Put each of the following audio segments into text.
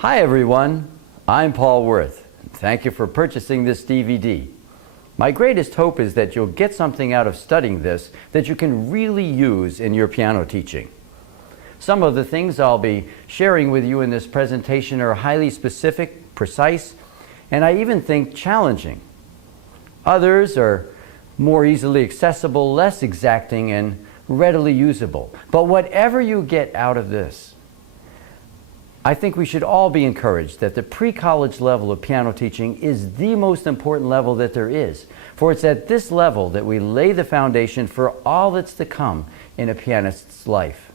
Hi everyone, I'm Paul Worth. Thank you for purchasing this DVD. My greatest hope is that you'll get something out of studying this that you can really use in your piano teaching. Some of the things I'll be sharing with you in this presentation are highly specific, precise, and I even think challenging. Others are more easily accessible, less exacting, and readily usable. But whatever you get out of this, I think we should all be encouraged that the pre-college level of piano teaching is the most important level that there is. For it's at this level that we lay the foundation for all that's to come in a pianist's life.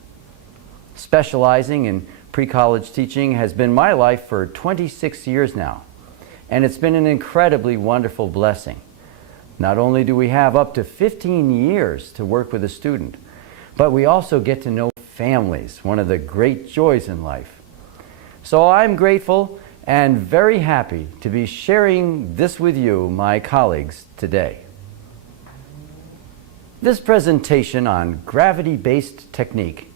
Specializing in pre-college teaching has been my life for 26 years now, and it's been an incredibly wonderful blessing. Not only do we have up to 15 years to work with a student, but we also get to know families, one of the great joys in life. So I'm grateful and very happy to be sharing this with you, my colleagues, today. This presentation on gravity-based technique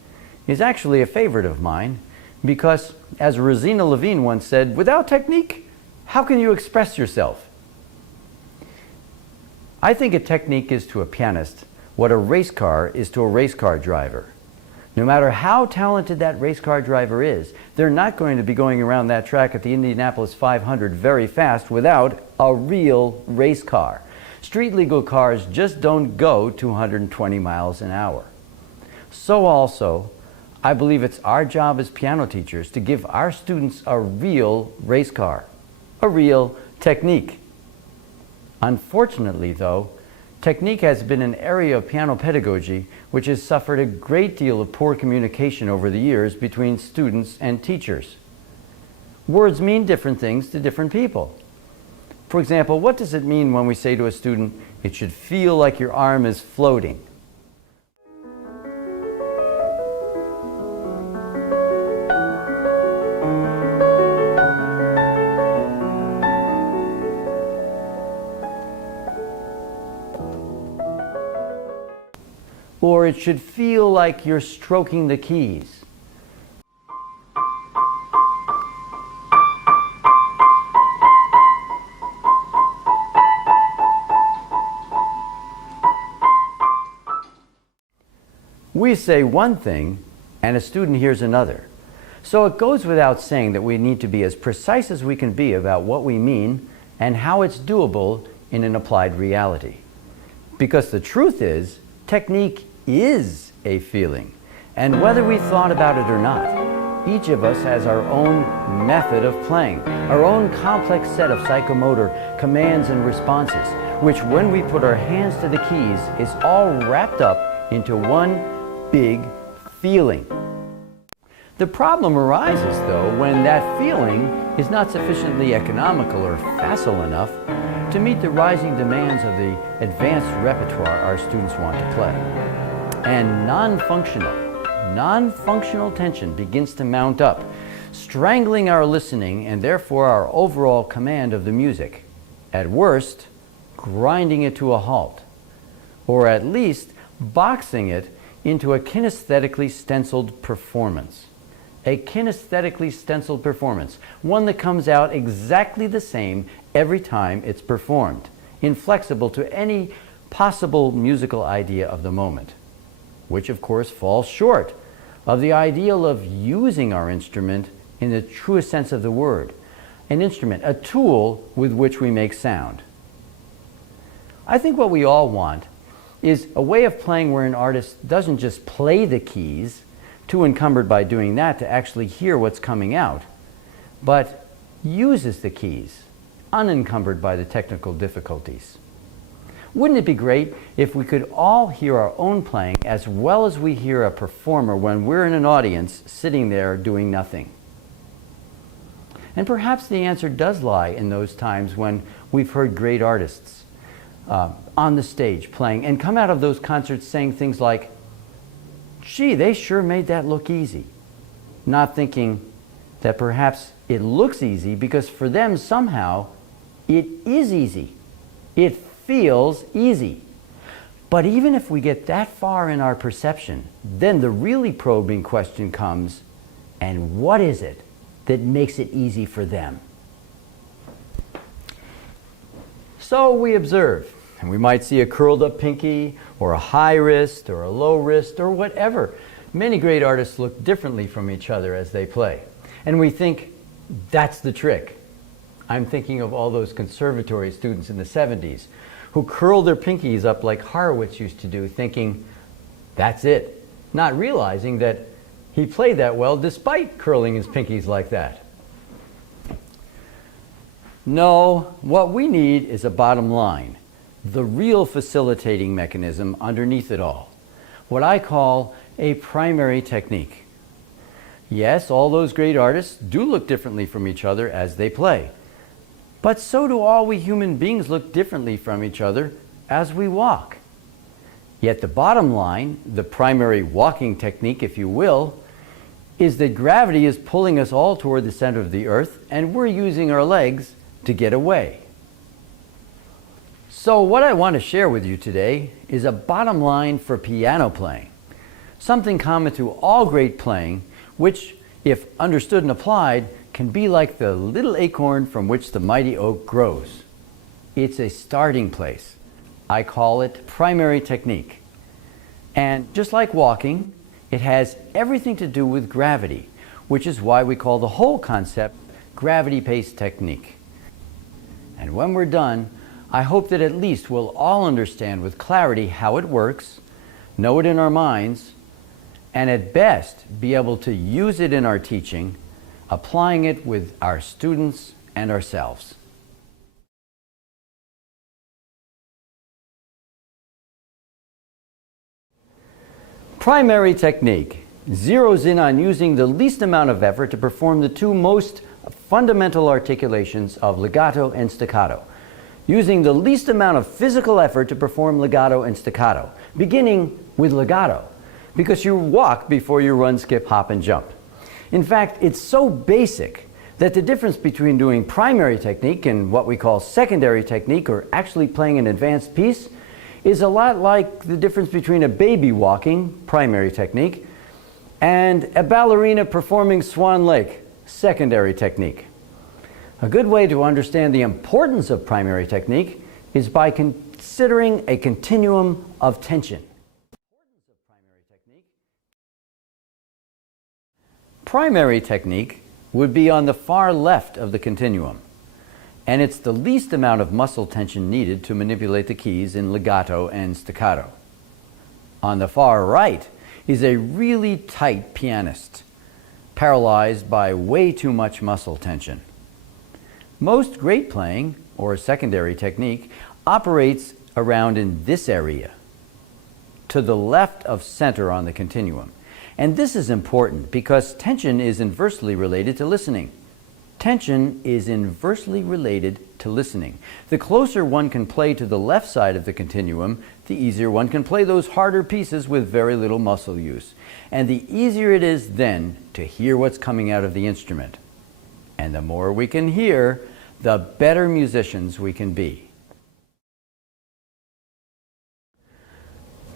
is actually a favorite of mine because, as Rosina Levine once said, without technique, how can you express yourself? I think a technique is to a pianist what a race car is to a race car driver. No matter how talented that race car driver is, they're not going to be going around that track at the Indianapolis 500 very fast without a real race car. Street legal cars just don't go 220 miles an hour. So also, I believe it's our job as piano teachers to give our students a real race car, a real technique. Unfortunately, though, technique has been an area of piano pedagogy which has suffered a great deal of poor communication over the years between students and teachers. Words mean different things to different people. For example, what does it mean when we say to a student, "It should feel like your arm is floating"? Or it should feel like you're stroking the keys. We say one thing and a student hears another. So it goes without saying that we need to be as precise as we can be about what we mean and how it's doable in an applied reality. Because the truth is, technique is a feeling, and whether we thought about it or not, each of us has our own method of playing, our own complex set of psychomotor commands and responses, which when we put our hands to the keys is all wrapped up into one big feeling. The problem arises, though, when that feeling is not sufficiently economical or facile enough to meet the rising demands of the advanced repertoire our students want to play. And non-functional tension begins to mount up, strangling our listening and therefore our overall command of the music. At worst, grinding it to a halt, or at least boxing it into a kinesthetically stenciled performance. A kinesthetically stenciled performance, one that comes out exactly the same every time it's performed, inflexible to any possible musical idea of the moment, which of course falls short of the ideal of using our instrument in the truest sense of the word. An instrument, a tool with which we make sound. I think what we all want is a way of playing where an artist doesn't just play the keys, too encumbered by doing that to actually hear what's coming out, but uses the keys, unencumbered by the technical difficulties. Wouldn't it be great if we could all hear our own playing as well as we hear a performer when we're in an audience sitting there doing nothing? And perhaps the answer does lie in those times when we've heard great artists on the stage playing and come out of those concerts saying things like, "Gee, they sure made that look easy," not thinking that perhaps it looks easy because for them somehow it is easy. It feels easy. But even if we get that far in our perception, then the really probing question comes, and what is it that makes it easy for them. So we observe, and we might see a curled up pinky, or a high wrist, or a low wrist, or whatever. Many great artists look differently from each other as they play. And we think, that's the trick. I'm thinking of all those conservatory students in the 70s who curled their pinkies up like Horowitz used to do, thinking, that's it, not realizing that he played that well despite curling his pinkies like that. No, what we need is a bottom line, the real facilitating mechanism underneath it all, what I call a primary technique. Yes, all those great artists do look differently from each other as they play, but so do all we human beings look differently from each other as we walk. Yet the bottom line, the primary walking technique, if you will, is that gravity is pulling us all toward the center of the earth, and we're using our legs to get away. So what I want to share with you today is a bottom line for piano playing, something common to all great playing, which, if understood and applied, can be like the little acorn from which the mighty oak grows. It's a starting place. I call it primary technique. And just like walking, it has everything to do with gravity, which is why we call the whole concept gravity-based technique. And when we're done, I hope that at least we'll all understand with clarity how it works, know it in our minds, and at best be able to use it in our teaching, applying it with our students and ourselves. Primary technique zeroes in on using the least amount of effort to perform the two most fundamental articulations of legato and staccato, using the least amount of physical effort to perform legato and staccato, beginning with legato, because you walk before you run, skip, hop, and jump. In fact, it's so basic that the difference between doing primary technique and what we call secondary technique, or actually playing an advanced piece, is a lot like the difference between a baby walking, primary technique, and a ballerina performing Swan Lake, secondary technique. A good way to understand the importance of primary technique is by considering a continuum of tension. Primary technique would be on the far left of the continuum, and it's the least amount of muscle tension needed to manipulate the keys in legato and staccato. On the far right is a really tight pianist, paralyzed by way too much muscle tension. Most great playing, or secondary technique, operates around in this area, to the left of center on the continuum. And this is important because tension is inversely related to listening. Tension is inversely related to listening. The closer one can play to the left side of the continuum, the easier one can play those harder pieces with very little muscle use. And the easier it is then to hear what's coming out of the instrument. And the more we can hear, the better musicians we can be.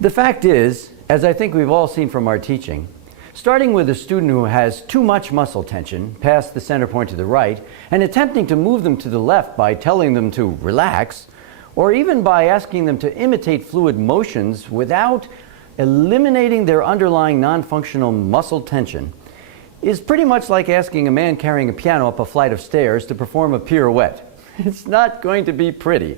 The fact is, as I think we've all seen from our teaching, starting with a student who has too much muscle tension past the center point to the right and attempting to move them to the left by telling them to relax, or even by asking them to imitate fluid motions without eliminating their underlying non-functional muscle tension, is pretty much like asking a man carrying a piano up a flight of stairs to perform a pirouette. It's not going to be pretty.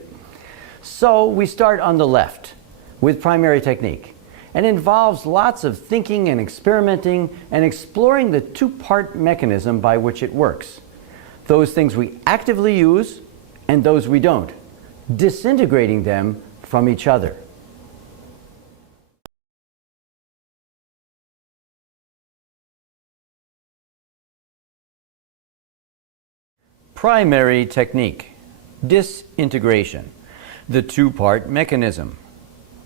So we start on the left with primary technique. And involves lots of thinking and experimenting and exploring the two-part mechanism by which it works. Those things we actively use and those we don't, disintegrating them from each other. Primary technique, disintegration, the two-part mechanism.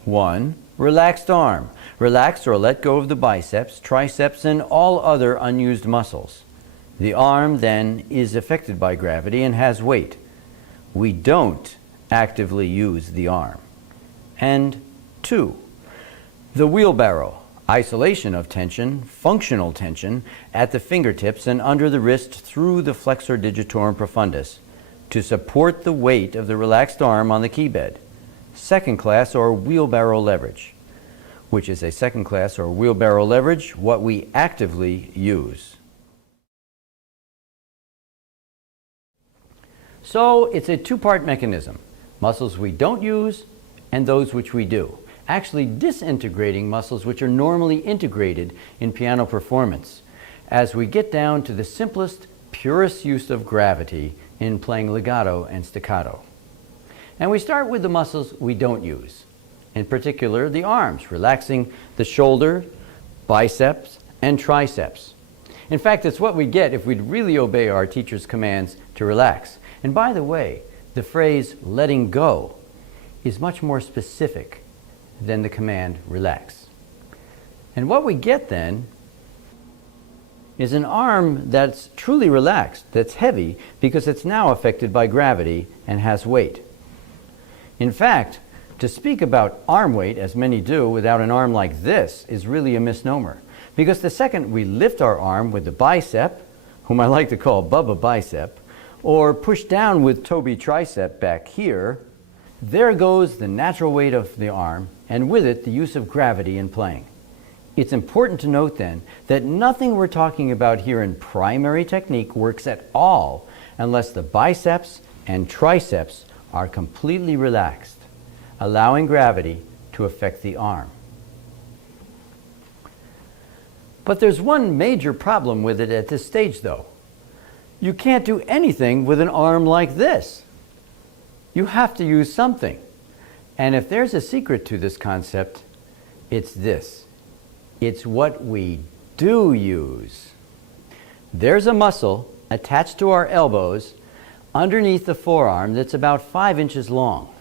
1. Relaxed arm. Relax or let go of the biceps, triceps, and all other unused muscles. The arm then is affected by gravity and has weight. We don't actively use the arm. And 2. The wheelbarrow. isolation of tension, functional tension, at the fingertips and under the wrist through the flexor digitorum profundus to support the weight of the relaxed arm on the key bed. Second class or wheelbarrow leverage, which is a second class or wheelbarrow leverage, what we actively use. So it's a two-part mechanism, muscles we don't use and those which we do, actually disintegrating muscles which are normally integrated in piano performance as we get down to the simplest, purest use of gravity in playing legato and staccato. And we start with the muscles we don't use, in particular the arms, relaxing the shoulder, biceps, and triceps. In fact, it's what we get if we'd really obey our teacher's commands to relax. And by the way, the phrase letting go is much more specific than the command relax. And what we get then is an arm that's truly relaxed, that's heavy, because it's now affected by gravity and has weight. In fact, to speak about arm weight, as many do, without an arm like this is really a misnomer. Because the second we lift our arm with the bicep, whom I like to call Bubba bicep, or push down with Toby tricep back here, there goes the natural weight of the arm, and with it the use of gravity in playing. It's important to note then that nothing we're talking about here in primary technique works at all unless the biceps and triceps are completely relaxed, allowing gravity to affect the arm. But there's one major problem with it at this stage though. You can't do anything with an arm like this. You have to use something. And if there's a secret to this concept, it's this. It's what we do use. There's a muscle attached to our elbows underneath the forearm that's about 5 inches long.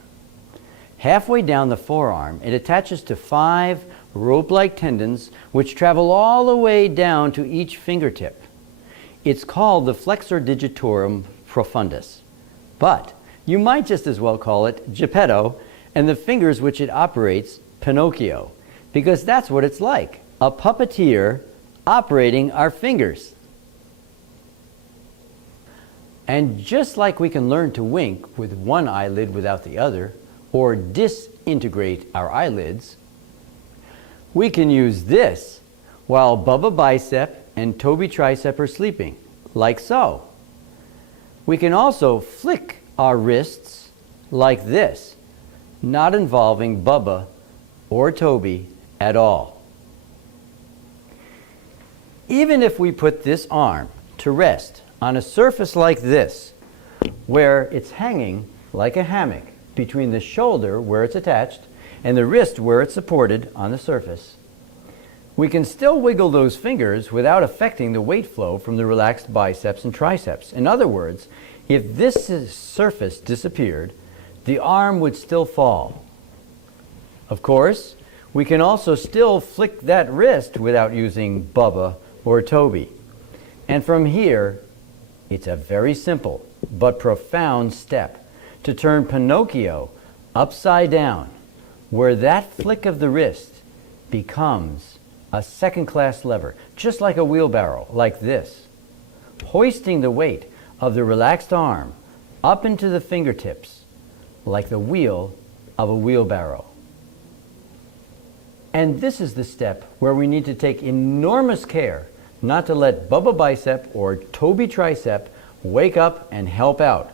Halfway down the forearm, it attaches to 5 rope-like tendons which travel all the way down to each fingertip. It's called the flexor digitorum profundus. But you might just as well call it Geppetto, and the fingers which it operates, Pinocchio, because that's what it's like, a puppeteer operating our fingers. And just like we can learn to wink with one eyelid without the other, or disintegrate our eyelids, we can use this while Bubba bicep and Toby tricep are sleeping, like so. We can also flick our wrists like this, not involving Bubba or Toby at all. Even if we put this arm to rest on a surface like this, where it's hanging like a hammock between the shoulder where it's attached and the wrist where it's supported on the surface, we can still wiggle those fingers without affecting the weight flow from the relaxed biceps and triceps. In other words, if this surface disappeared, the arm would still fall. Of course, we can also still flick that wrist without using Bubba or Toby. And from here, it's a very simple but profound step to turn Pinocchio upside down, where that flick of the wrist becomes a second-class lever, just like a wheelbarrow, like this, hoisting the weight of the relaxed arm up into the fingertips, like the wheel of a wheelbarrow. And this is the step where we need to take enormous care not to let Bubba bicep or Toby tricep wake up and help out,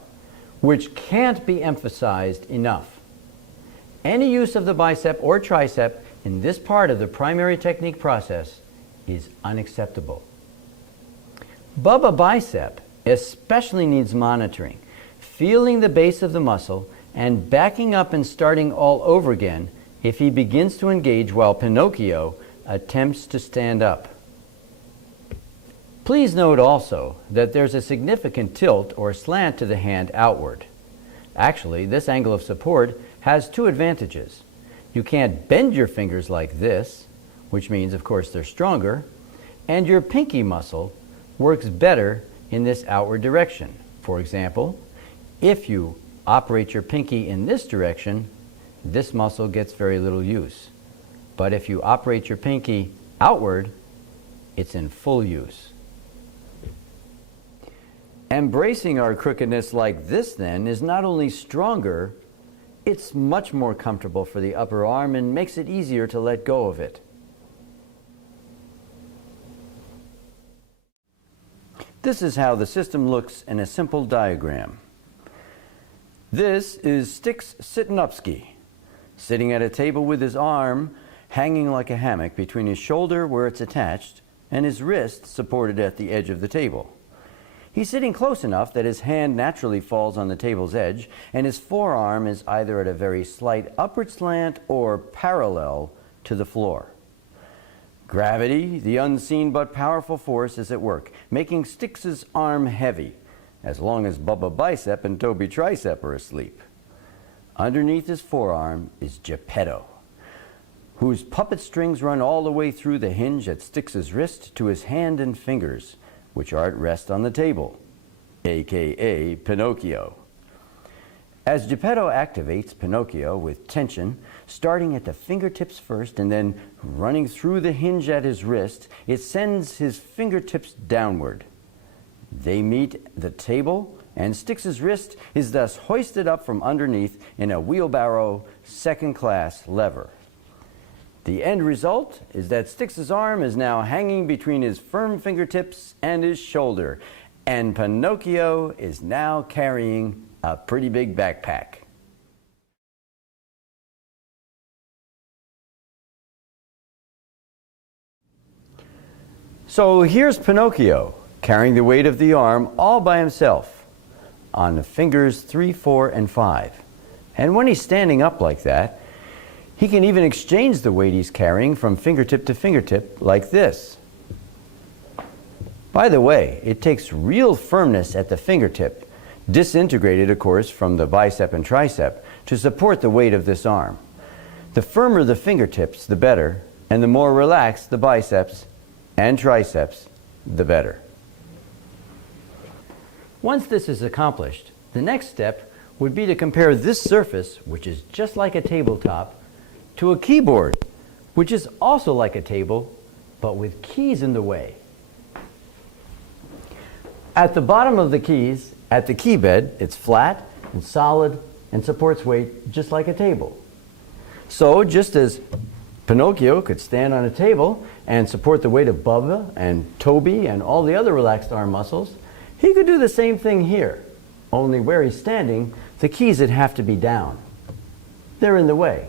which can't be emphasized enough. Any use of the bicep or tricep in this part of the primary technique process is unacceptable. Bubba bicep especially needs monitoring, feeling the base of the muscle and backing up and starting all over again if he begins to engage while Pinocchio attempts to stand up. Please note also that there's a significant tilt or slant to the hand outward. Actually, this angle of support has 2 advantages. You can't bend your fingers like this, which means, of course, they're stronger, and your pinky muscle works better in this outward direction. For example, if you operate your pinky in this direction, this muscle gets very little use. But if you operate your pinky Outward, it's in full use. Embracing our crookedness like this, then, is not only stronger, it's much more comfortable for the upper arm and makes it easier to let go of it. This is how the system looks in a simple diagram. This is Stix Sitnupski, sitting at a table with his arm hanging like a hammock between his shoulder where it's attached and his wrist supported at the edge of the table. He's sitting close enough that his hand naturally falls on the table's edge, and his forearm is either at a very slight upward slant or parallel to the floor. Gravity, the unseen but powerful force, is at work, making Stix's arm heavy, as long as Bubba Bicep and Toby Tricep are asleep. Underneath his forearm is Geppetto, whose puppet strings run all the way through the hinge at Stix's wrist to his hand and fingers, which are at rest on the table, aka Pinocchio. As Geppetto activates Pinocchio with tension, starting at the fingertips first and then running through the hinge at his wrist, it sends his fingertips downward. They meet the table, and Stix's wrist is thus hoisted up from underneath in a wheelbarrow second-class lever. The end result is that Stix's arm is now hanging between his firm fingertips and his shoulder, and Pinocchio is now carrying a pretty big backpack. So here's Pinocchio carrying the weight of the arm all by himself on the fingers 3, 4, and 5. And when he's standing up like that, he can even exchange the weight he's carrying from fingertip to fingertip like this. By the way, it takes real firmness at the fingertip, disintegrated, of course, from the bicep and tricep, to support the weight of this arm. The firmer the fingertips, the better, and the more relaxed the biceps and triceps, the better. Once this is accomplished, the next step would be to compare this surface, which is just like a tabletop, to a keyboard, which is also like a table, but with keys in the way. At the bottom of the keys, at the key bed, it's flat and solid and supports weight just like a table. So just as Pinocchio could stand on a table and support the weight of Bubba and Toby and all the other relaxed arm muscles, he could do the same thing here, only where he's standing, the keys would have to be down. They're in the way.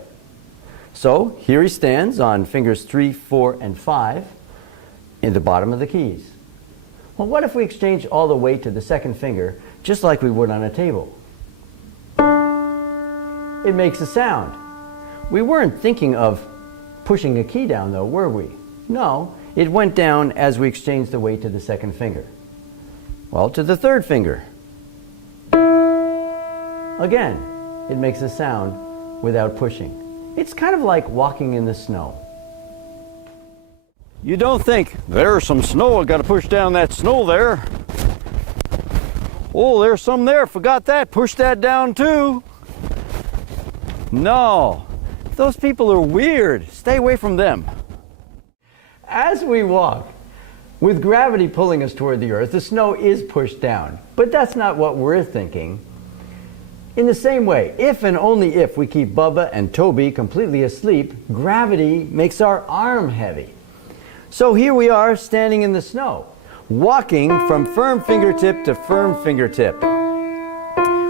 So here he stands on fingers 3, 4, and 5 in the bottom of the keys. Well, what if we exchange all the weight to the second finger just like we would on a table? It makes a sound. We weren't thinking of pushing a key down though, were we? No, it went down as we exchanged the weight to the second finger. Well, to the third finger. Again, it makes a sound without pushing. It's kind of like walking in the snow. You don't think, there's some snow, I gotta push down that snow there. Oh, there's some there, forgot that, push that down too. No, those people are weird, stay away from them. As we walk, with gravity pulling us toward the earth, the snow is pushed down, but that's not what we're thinking. In the same way, if and only if we keep Bubba and Toby completely asleep, gravity makes our arm heavy. So here we are standing in the snow, walking from firm fingertip to firm fingertip,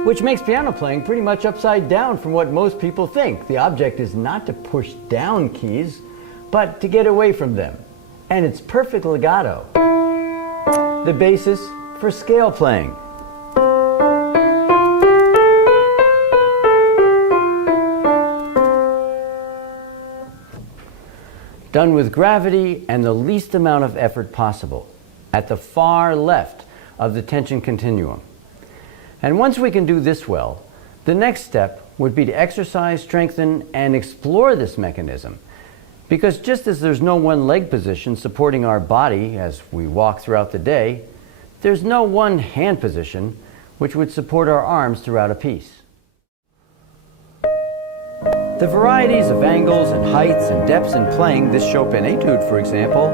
which makes piano playing pretty much upside down from what most people think. The object is not to push down keys, but to get away from them. And it's perfect legato, the basis for scale playing. Done with gravity and the least amount of effort possible, at the far left of the tension continuum. And once we can do this well, the next step would be to exercise, strengthen, and explore this mechanism. Because just as there's no one leg position supporting our body as we walk throughout the day, there's no one hand position which would support our arms throughout a piece. The varieties of angles and heights and depths in playing this Chopin etude, for example,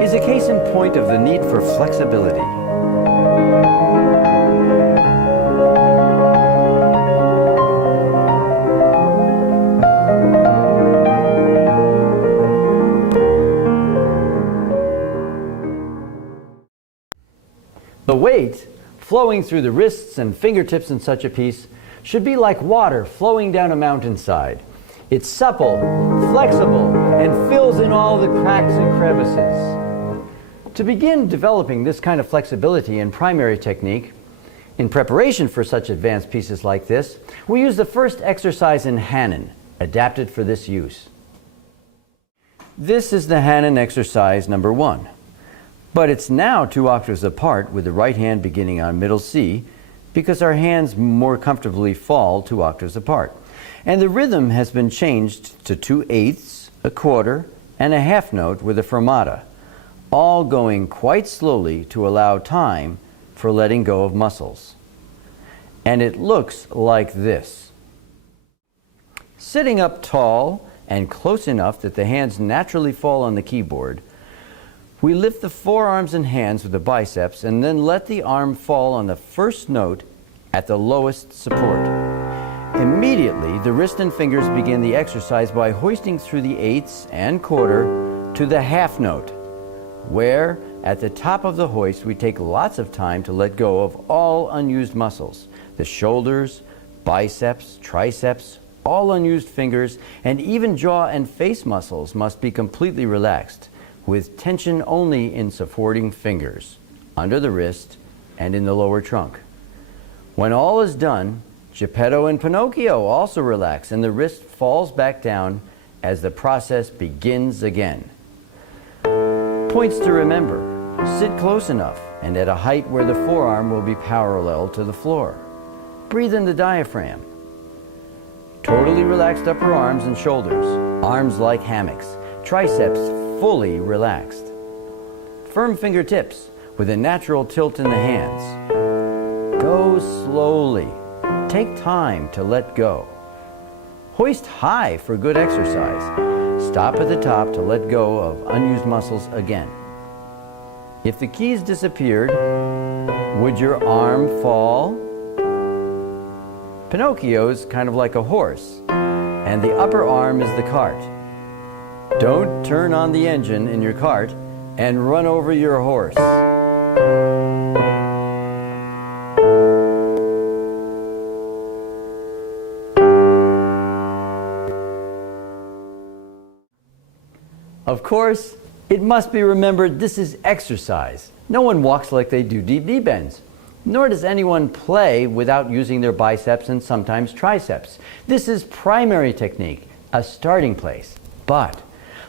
is a case in point of the need for flexibility. The weight flowing through the wrists and fingertips in such a piece should be like water flowing down a mountainside. It's supple, flexible, and fills in all the cracks and crevices. To begin developing this kind of flexibility in primary technique, in preparation for such advanced pieces like this, we use the first exercise in Hanon, adapted for this use. This is the Hanon exercise number 1. But it's now 2 octaves apart with the right hand beginning on middle C because our hands more comfortably fall 2 octaves apart. And the rhythm has been changed to 2/8, a quarter, and a half note with a fermata, all going quite slowly to allow time for letting go of muscles. And it looks like this. Sitting up tall and close enough that the hands naturally fall on the keyboard, we lift the forearms and hands with the biceps and then let the arm fall on the first note at the lowest support. Immediately, the wrist and fingers begin the exercise by hoisting through the 8ths and quarter to the half note, where at the top of the hoist we take lots of time to let go of all unused muscles. The shoulders, biceps, triceps, all unused fingers, and even jaw and face muscles must be completely relaxed, with tension only in supporting fingers, under the wrist, and in the lower trunk. When all is done, Geppetto and Pinocchio also relax, and the wrist falls back down as the process begins again. Points to remember: sit close enough and at a height where the forearm will be parallel to the floor. Breathe in the diaphragm. Totally relaxed upper arms and shoulders, arms like hammocks, triceps fully relaxed. Firm fingertips with a natural tilt in the hands. Go slowly. Take time to let go. Hoist high for good exercise. Stop at the top to let go of unused muscles again. If the keys disappeared, would your arm fall? Pinocchio's kind of like a horse, and the upper arm is the cart. Don't turn on the engine in your cart and run over your horse. Of course, it must be remembered this is exercise. No one walks like they do deep knee bends, nor does anyone play without using their biceps and sometimes triceps. This is primary technique, a starting place. But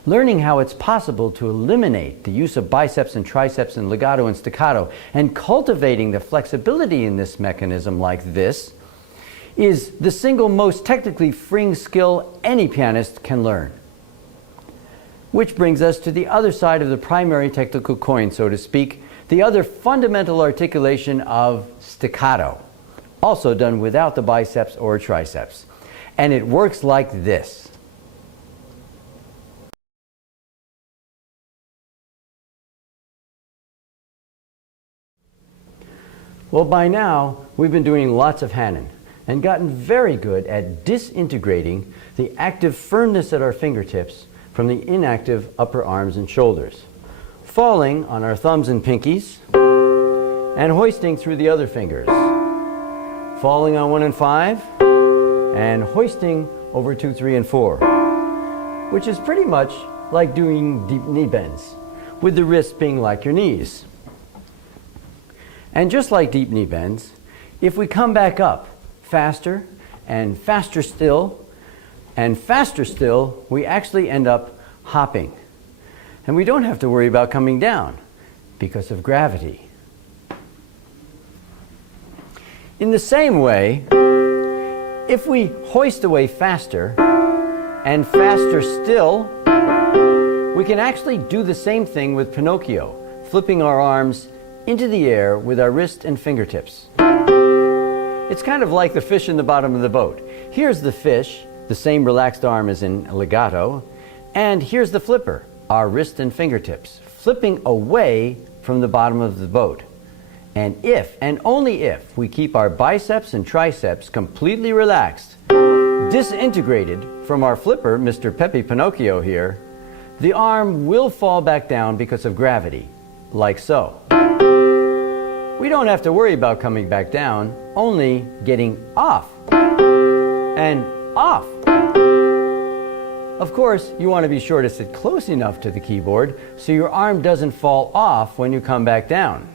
learning how it's possible to eliminate the use of biceps and triceps in legato and staccato and cultivating the flexibility in this mechanism like this is the single most technically freeing skill any pianist can learn. Which brings us to the other side of the primary technical coin, so to speak, the other fundamental articulation of staccato, also done without the biceps or triceps. And it works like this. Well, by now, we've been doing lots of Hanon and gotten very good at disintegrating the active firmness at our fingertips from the inactive upper arms and shoulders, falling on our thumbs and pinkies, and hoisting through the other fingers, falling on 1 and 5, and hoisting over 2, 3, and 4, which is pretty much like doing deep knee bends, with the wrists being like your knees. And just like deep knee bends, if we come back up faster and faster still, and faster still, we actually end up hopping. And we don't have to worry about coming down because of gravity. In the same way, if we hoist away faster and faster still, we can actually do the same thing with Pinocchio, flipping our arms into the air with our wrist and fingertips. It's kind of like the fish in the bottom of the boat. Here's the fish, the same relaxed arm as in legato. And here's the flipper, our wrist and fingertips, flipping away from the bottom of the boat. And if, and only if, we keep our biceps and triceps completely relaxed, disintegrated from our flipper, Mr. Pepe Pinocchio here, the arm will fall back down because of gravity, like so. We don't have to worry about coming back down, only getting off and off. Of course, you want to be sure to sit close enough to the keyboard so your arm doesn't fall off when you come back down.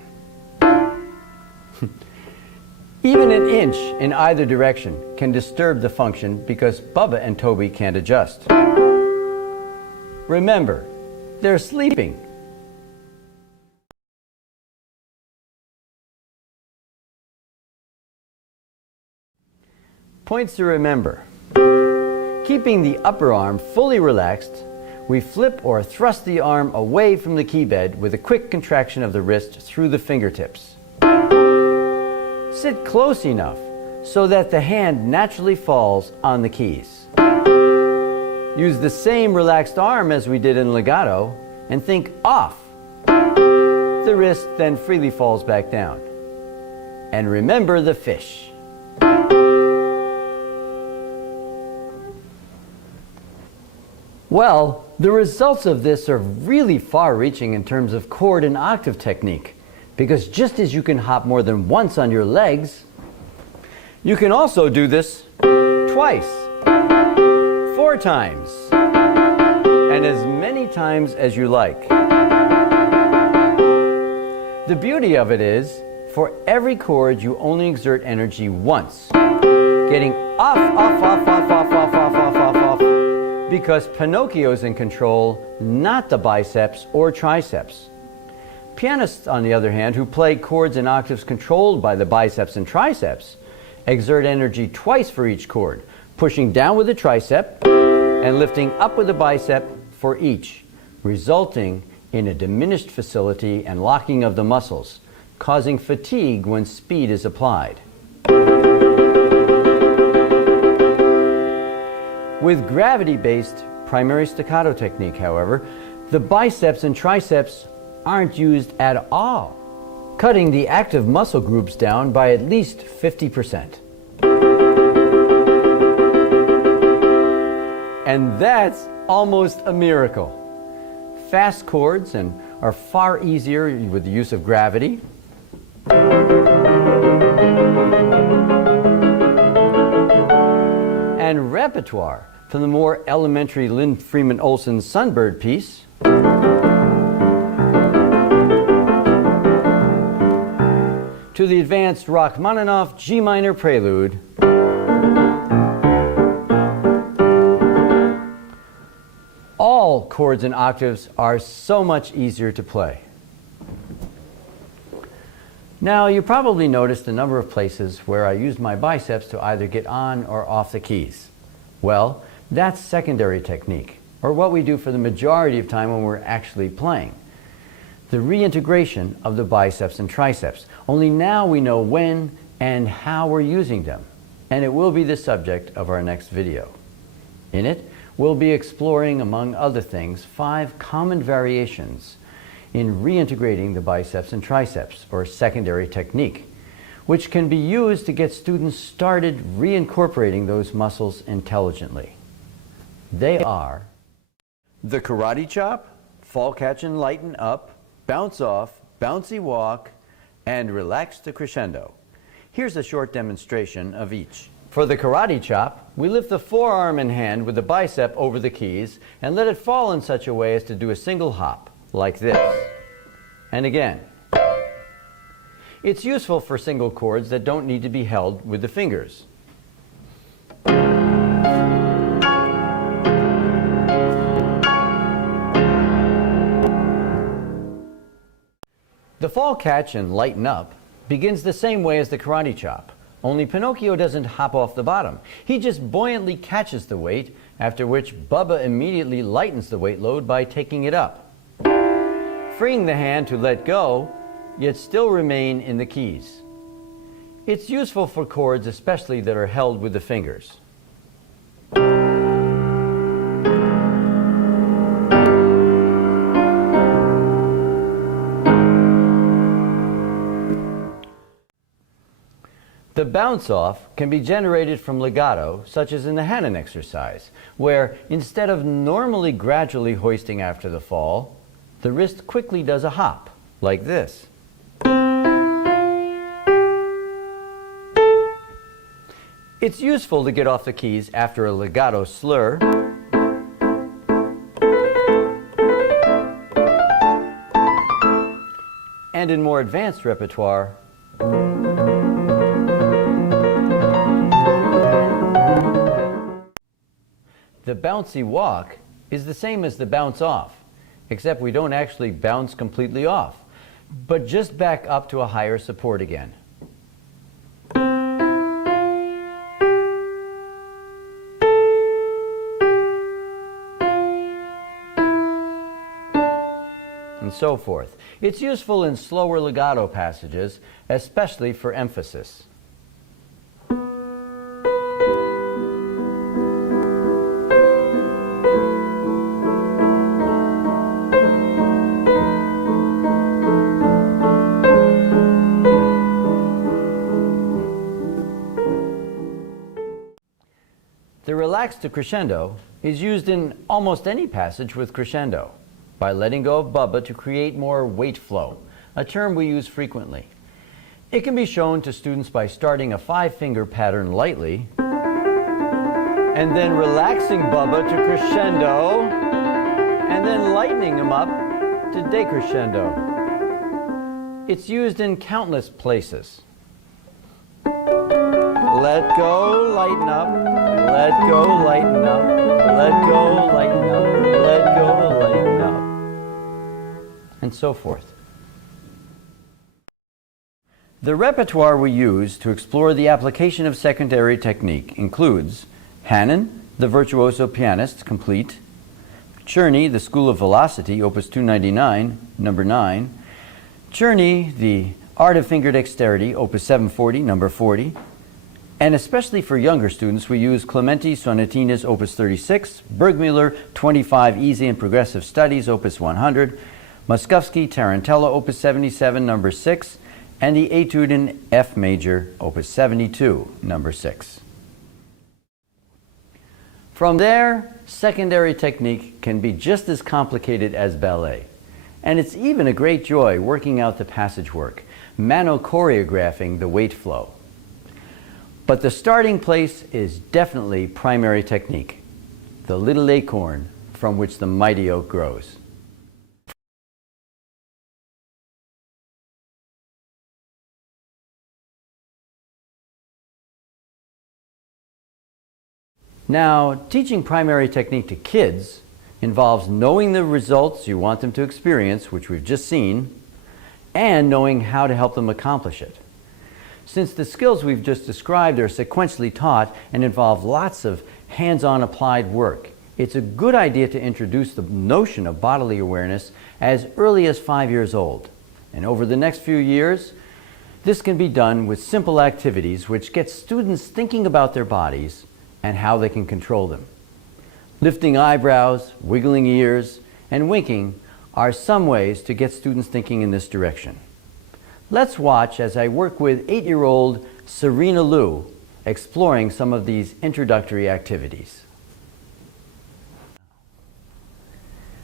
Even an inch in either direction can disturb the function because Bubba and Toby can't adjust. Remember, they're sleeping. Points to remember. Keeping the upper arm fully relaxed, we flip or thrust the arm away from the keybed with a quick contraction of the wrist through the fingertips. Sit close enough so that the hand naturally falls on the keys. Use the same relaxed arm as we did in legato and think off. The wrist then freely falls back down. And remember the fish. Well, the results of this are really far-reaching in terms of chord and octave technique, because just as you can hop more than once on your legs, you can also do this twice, 4 times, and as many times as you like. The beauty of it is, for every chord you only exert energy once, getting off, because Pinocchio's in control, not the biceps or triceps. Pianists, on the other hand, who play chords and octaves controlled by the biceps and triceps, exert energy twice for each chord, pushing down with the tricep and lifting up with the bicep for each, resulting in a diminished facility and locking of the muscles, causing fatigue when speed is applied. With gravity-based primary staccato technique, however, the biceps and triceps aren't used at all, cutting the active muscle groups down by at least 50%. And that's almost a miracle. Fast chords are far easier with the use of gravity. And repertoire, from the more elementary Lynn Freeman Olson's Sunbird piece to the advanced Rachmaninoff G minor prelude, all chords and octaves are so much easier to play. Now, you probably noticed a number of places where I used my biceps to either get on or off the keys. Well, that's secondary technique, or what we do for the majority of time when we're actually playing. The reintegration of the biceps and triceps. Only now we know when and how we're using them, and it will be the subject of our next video. In it, we'll be exploring, among other things, 5 common variations in reintegrating the biceps and triceps, or secondary technique, which can be used to get students started reincorporating those muscles intelligently. They are the karate chop, fall catch and lighten up, bounce off, bouncy walk, and relax to crescendo. Here's a short demonstration of each. For the karate chop, we lift the forearm in hand with the bicep over the keys and let it fall in such a way as to do a single hop, like this. And again. It's useful for single chords that don't need to be held with the fingers. The fall catch and lighten up begins the same way as the karate chop, only Pinocchio doesn't hop off the bottom. He just buoyantly catches the weight, after which Bubba immediately lightens the weight load by taking it up, freeing the hand to let go, yet still remain in the keys. It's useful for chords especially that are held with the fingers. bounce off can be generated from legato, such as in the Hanon exercise, where instead of normally gradually hoisting after the fall, the wrist quickly does a hop, like this. It's useful to get off the keys after a legato slur, and in more advanced repertoire, the bouncy walk is the same as the bounce off, except we don't actually bounce completely off, but just back up to a higher support again. And so forth. It's useful in slower legato passages, especially for emphasis. The relaxed to crescendo is used in almost any passage with crescendo, by letting go of bubba to create more weight flow, a term we use frequently. It can be shown to students by starting a 5-finger pattern lightly, and then relaxing bubba to crescendo, and then lightening them up to decrescendo. It's used in countless places. Let go, lighten up, let go, lighten up, let go, lighten up, let go, lighten up, and so forth. The repertoire we use to explore the application of secondary technique includes Hanon, the Virtuoso Pianist, complete; Czerny, the School of Velocity, Opus 299, number 9; Czerny, the Art of Finger Dexterity, Opus 740, number 40; and especially for younger students, we use Clementi Sonatinas, Opus 36, Burgmüller, 25 Easy and Progressive Studies, Opus 100, Moszkowski Tarantella, Opus 77, number 6, and the Etude in F major, Opus 72, number 6. From there, secondary technique can be just as complicated as ballet. And it's even a great joy working out the passage work, mano-choreographing the weight flow. But the starting place is definitely primary technique, the little acorn from which the mighty oak grows. Now, teaching primary technique to kids involves knowing the results you want them to experience, which we've just seen, and knowing how to help them accomplish it. Since the skills we've just described are sequentially taught and involve lots of hands-on applied work, it's a good idea to introduce the notion of bodily awareness as early as 5 years old. And over the next few years, this can be done with simple activities which get students thinking about their bodies and how they can control them. Lifting eyebrows, wiggling ears, and winking are some ways to get students thinking in this direction. Let's watch as I work with 8-year-old Serena Liu exploring some of these introductory activities.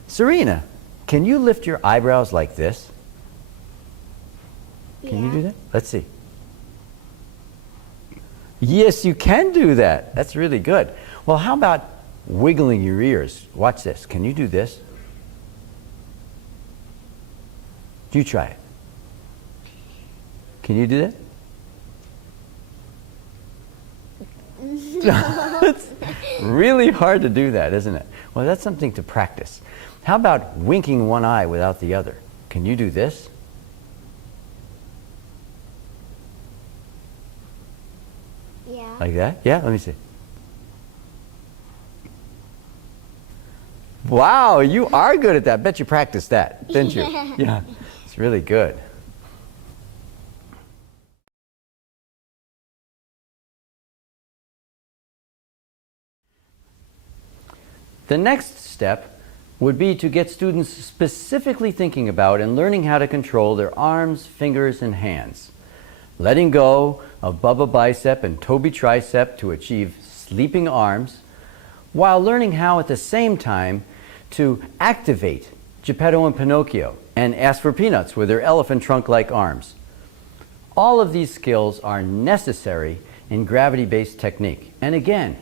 Serena, can you lift your eyebrows like this? Can you do that? Let's see. Yes, you can do that. That's really good. Well, how about wiggling your ears? Watch this. Can you do this? You try it. Can you do that? It's really hard to do that, isn't it? Well, that's something to practice. How about winking one eye without the other? Can you do this? Yeah. Like that? Yeah, let me see. Wow, you are good at that. Bet you practiced that, didn't you? Yeah, it's really good. The next step would be to get students specifically thinking about and learning how to control their arms, fingers, and hands. letting go of Bubba bicep and Toby tricep to achieve sleeping arms, while learning how at the same time to activate Geppetto and Pinocchio and ask for peanuts with their elephant trunk-like arms. All of these skills are necessary in gravity-based technique. And again,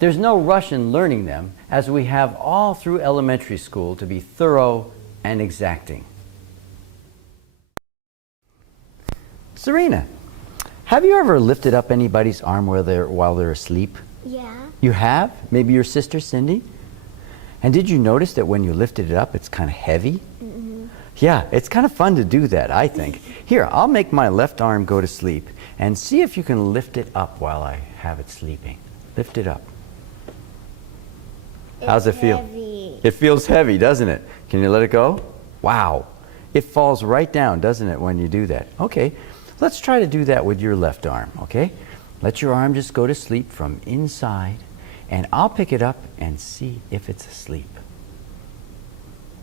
there's no rush in learning them, as we have all through elementary school to be thorough and exacting. Serena, have you ever lifted up anybody's arm while they're asleep? Yeah. You have? Maybe your sister Cindy? And did you notice that when you lifted it up, it's kind of heavy? Mm-hmm. Yeah, it's kind of fun to do that, I think. Here, I'll make my left arm go to sleep and see if you can lift it up while I have it sleeping. Lift it up. How's it feel? Heavy. It feels heavy, doesn't it? Can you let it go? Wow. It falls right down, doesn't it, when you do that? Okay, let's try to do that with your left arm, okay? Let your arm just go to sleep from inside, and I'll pick it up and see if it's asleep.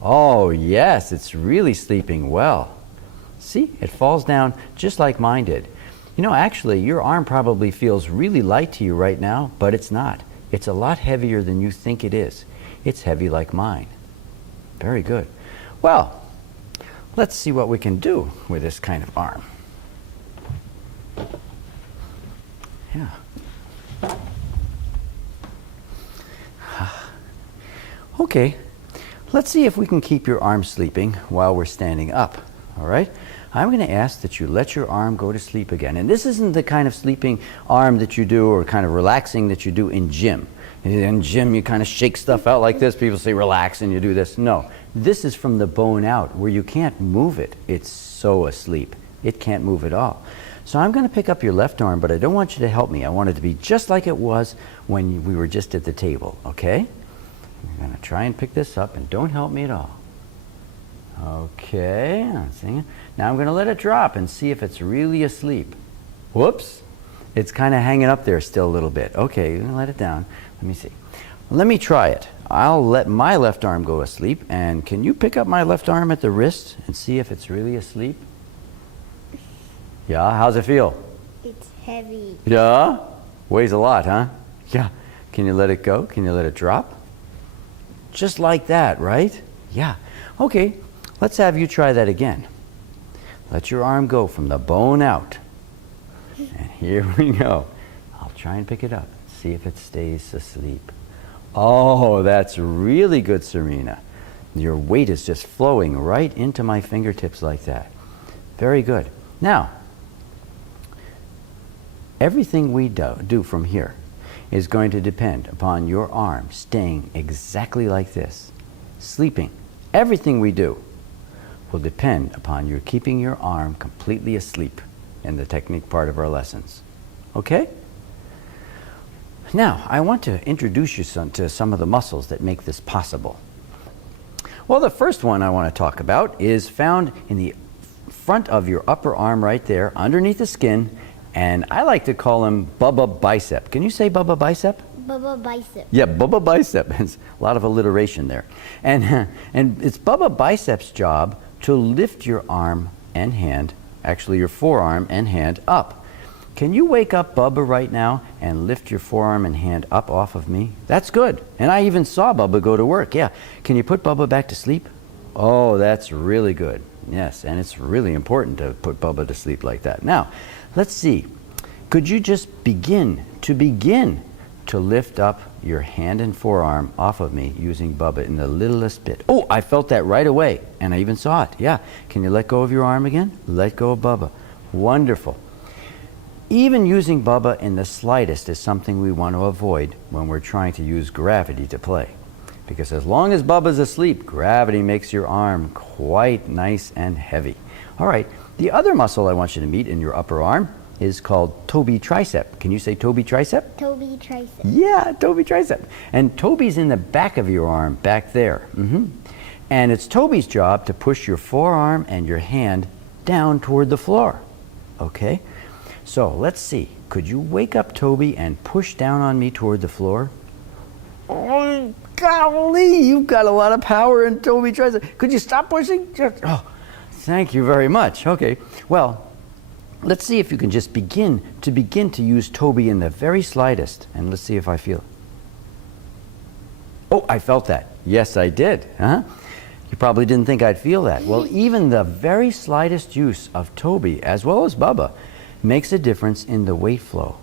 Oh, yes, it's really sleeping well. See, it falls down just like mine did. You know, actually, your arm probably feels really light to you right now, but it's not. It's a lot heavier than you think it is. It's heavy like mine. Very good. Well, let's see what we can do with this kind of arm. Yeah. Okay, let's see if we can keep your arm sleeping while we're standing up, all right? I'm going to ask that you let your arm go to sleep again. And this isn't the kind of sleeping arm that you do or kind of relaxing that you do in gym. In gym, you kind of shake stuff out like this. People say relax and you do this. No, this is from the bone out where you can't move it. It's so asleep. It can't move at all. So I'm going to pick up your left arm, but I don't want you to help me. I want it to be just like it was when we were just at the table, okay? I'm going to try and pick this up, and don't help me at all. Okay, now I'm going to let it drop and see if it's really asleep. Whoops, it's kind of hanging up there still a little bit. Okay, I'm going to let it down. Let me see. Let me try it. I'll let my left arm go asleep, and can you pick up my left arm at the wrist and see if it's really asleep? Yeah, how's it feel? It's heavy. Yeah? Weighs a lot, huh? Yeah. Can you let it go? Can you let it drop? Just like that, right? Yeah. Okay, let's have you try that again. Let your arm go from the bone out. And here we go. I'll try and pick it up. See if it stays asleep. Oh, that's really good, Serena. Your weight is just flowing right into my fingertips like that. Very good. Now, everything we do from here is going to depend upon your arm staying exactly like this, sleeping. Everything we do will depend upon you keeping your arm completely asleep in the technique part of our lessons. Okay? Now, I want to introduce you to some of the muscles that make this possible. Well, the first one I want to talk about is found in the front of your upper arm right there, underneath the skin, and I like to call him Bubba Bicep. Can you say Bubba Bicep? Bubba bicep. Yeah, Bubba Bicep. There's a lot of alliteration there. And it's Bubba Bicep's job to lift your arm and hand, actually your forearm and hand up. Can you wake up Bubba right now and lift your forearm and hand up off of me? That's good. And I even saw Bubba go to work. Yeah. Can you put Bubba back to sleep? Oh, that's really good. Yes, and it's really important to put Bubba to sleep like that. Now, let's see. Could you just begin to lift up your hand and forearm off of me using Bubba in the littlest bit? Oh, I felt that right away, and I even saw it. Yeah. Can you let go of your arm again? Let go of Bubba. Wonderful. Even using Bubba in the slightest is something we want to avoid when we're trying to use gravity to play. Because as long as Bubba's asleep, gravity makes your arm quite nice and heavy. All right, the other muscle I want you to meet in your upper arm is called Toby tricep. Can you say Toby tricep? Toby tricep. Yeah, Toby tricep. And Toby's in the back of your arm, back there. And it's Toby's job to push your forearm and your hand down toward the floor. Okay? So let's see. Could you wake up Toby and push down on me toward the floor? Oh, golly, you've got a lot of power in Toby tricep. Could you stop pushing? Oh, thank you very much. Okay. Well, Let's see if you can just begin to use Toby in the very slightest. And let's see if I feel it. Oh, I felt that. Yes, I did. Huh? You probably didn't think I'd feel that. Well, even the very slightest use of Toby, as well as Bubba, makes a difference in the weight flow.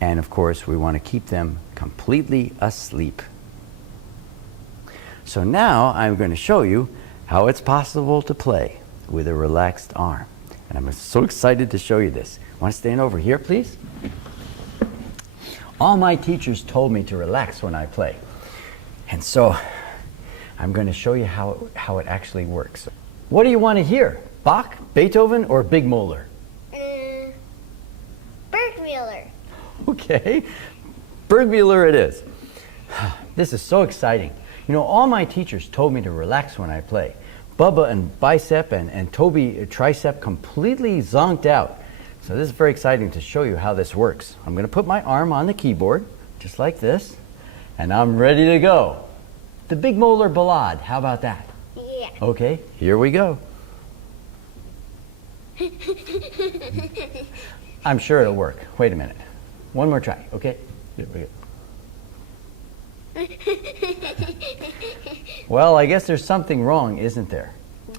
And of course, we want to keep them completely asleep. So now I'm going to show you how it's possible to play with a relaxed arm. And I'm so excited to show you this. Want to stand over here, please? All my teachers told me to relax when I play. And so I'm going to show you how it actually works. What do you want to hear? Bach, Beethoven, or Big Moeller? Bergmuller. Okay, Bergmuller it is. This is so exciting. You know, all my teachers told me to relax when I play. Bubba and bicep and Toby tricep completely zonked out. So this is very exciting to show you how this works. I'm going to put my arm on the keyboard, just like this, and I'm ready to go. The Big Moeller Ballade, how about that? Yeah. Okay, here we go. I'm sure it'll work. Wait a minute. One more try, okay? Here we go. Well, I guess there's something wrong, isn't there?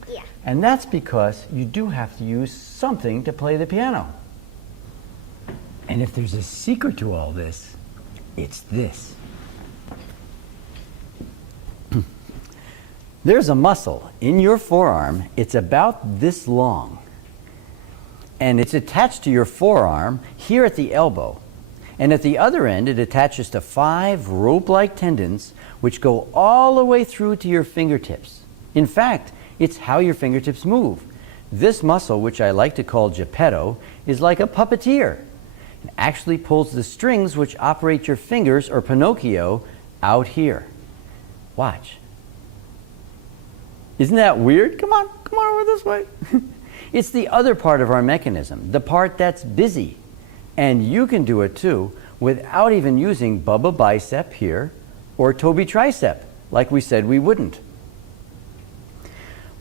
Yeah. And that's because you do have to use something to play the piano. And if there's a secret to all this, it's this. There's a muscle in your forearm. It's about this long. And it's attached to your forearm here at the elbow. And at the other end, it attaches to 5 rope-like tendons which go all the way through to your fingertips. In fact, it's how your fingertips move. This muscle, which I like to call Geppetto, is like a puppeteer. It actually pulls the strings which operate your fingers, or Pinocchio, out here. Watch. Isn't that weird? Come on over this way. It's the other part of our mechanism, the part that's busy. And you can do it too without even using Bubba bicep here or Toby tricep, like we said we wouldn't.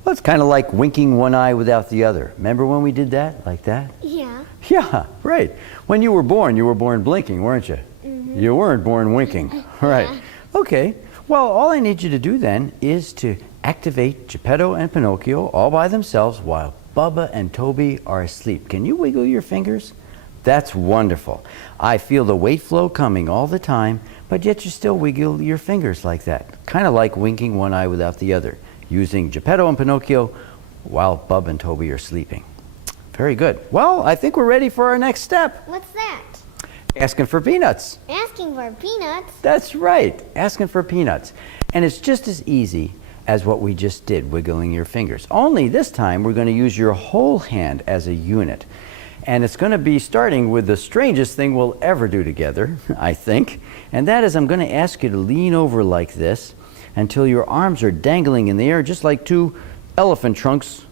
Well, it's kind of like winking one eye without the other. Remember when we did that, like that? Yeah. Yeah, right. When you were born blinking, weren't you? Mm-hmm. You weren't born winking. Right. Yeah. Okay. Well, all I need you to do then is to activate Geppetto and Pinocchio all by themselves while Bubba and Toby are asleep. Can you wiggle your fingers? That's wonderful. I feel the weight flow coming all the time, but yet you still wiggle your fingers like that. Kind of like winking one eye without the other, using Geppetto and Pinocchio while Bub and Toby are sleeping. Very good. Well, I think we're ready for our next step. What's that? Asking for peanuts. Asking for peanuts? That's right, asking for peanuts. And it's just as easy as what we just did, wiggling your fingers. Only this time we're going to use your whole hand as a unit. And it's going to be starting with the strangest thing we'll ever do together, I think. And that is, I'm going to ask you to lean over like this until your arms are dangling in the air, just like 2 elephant trunks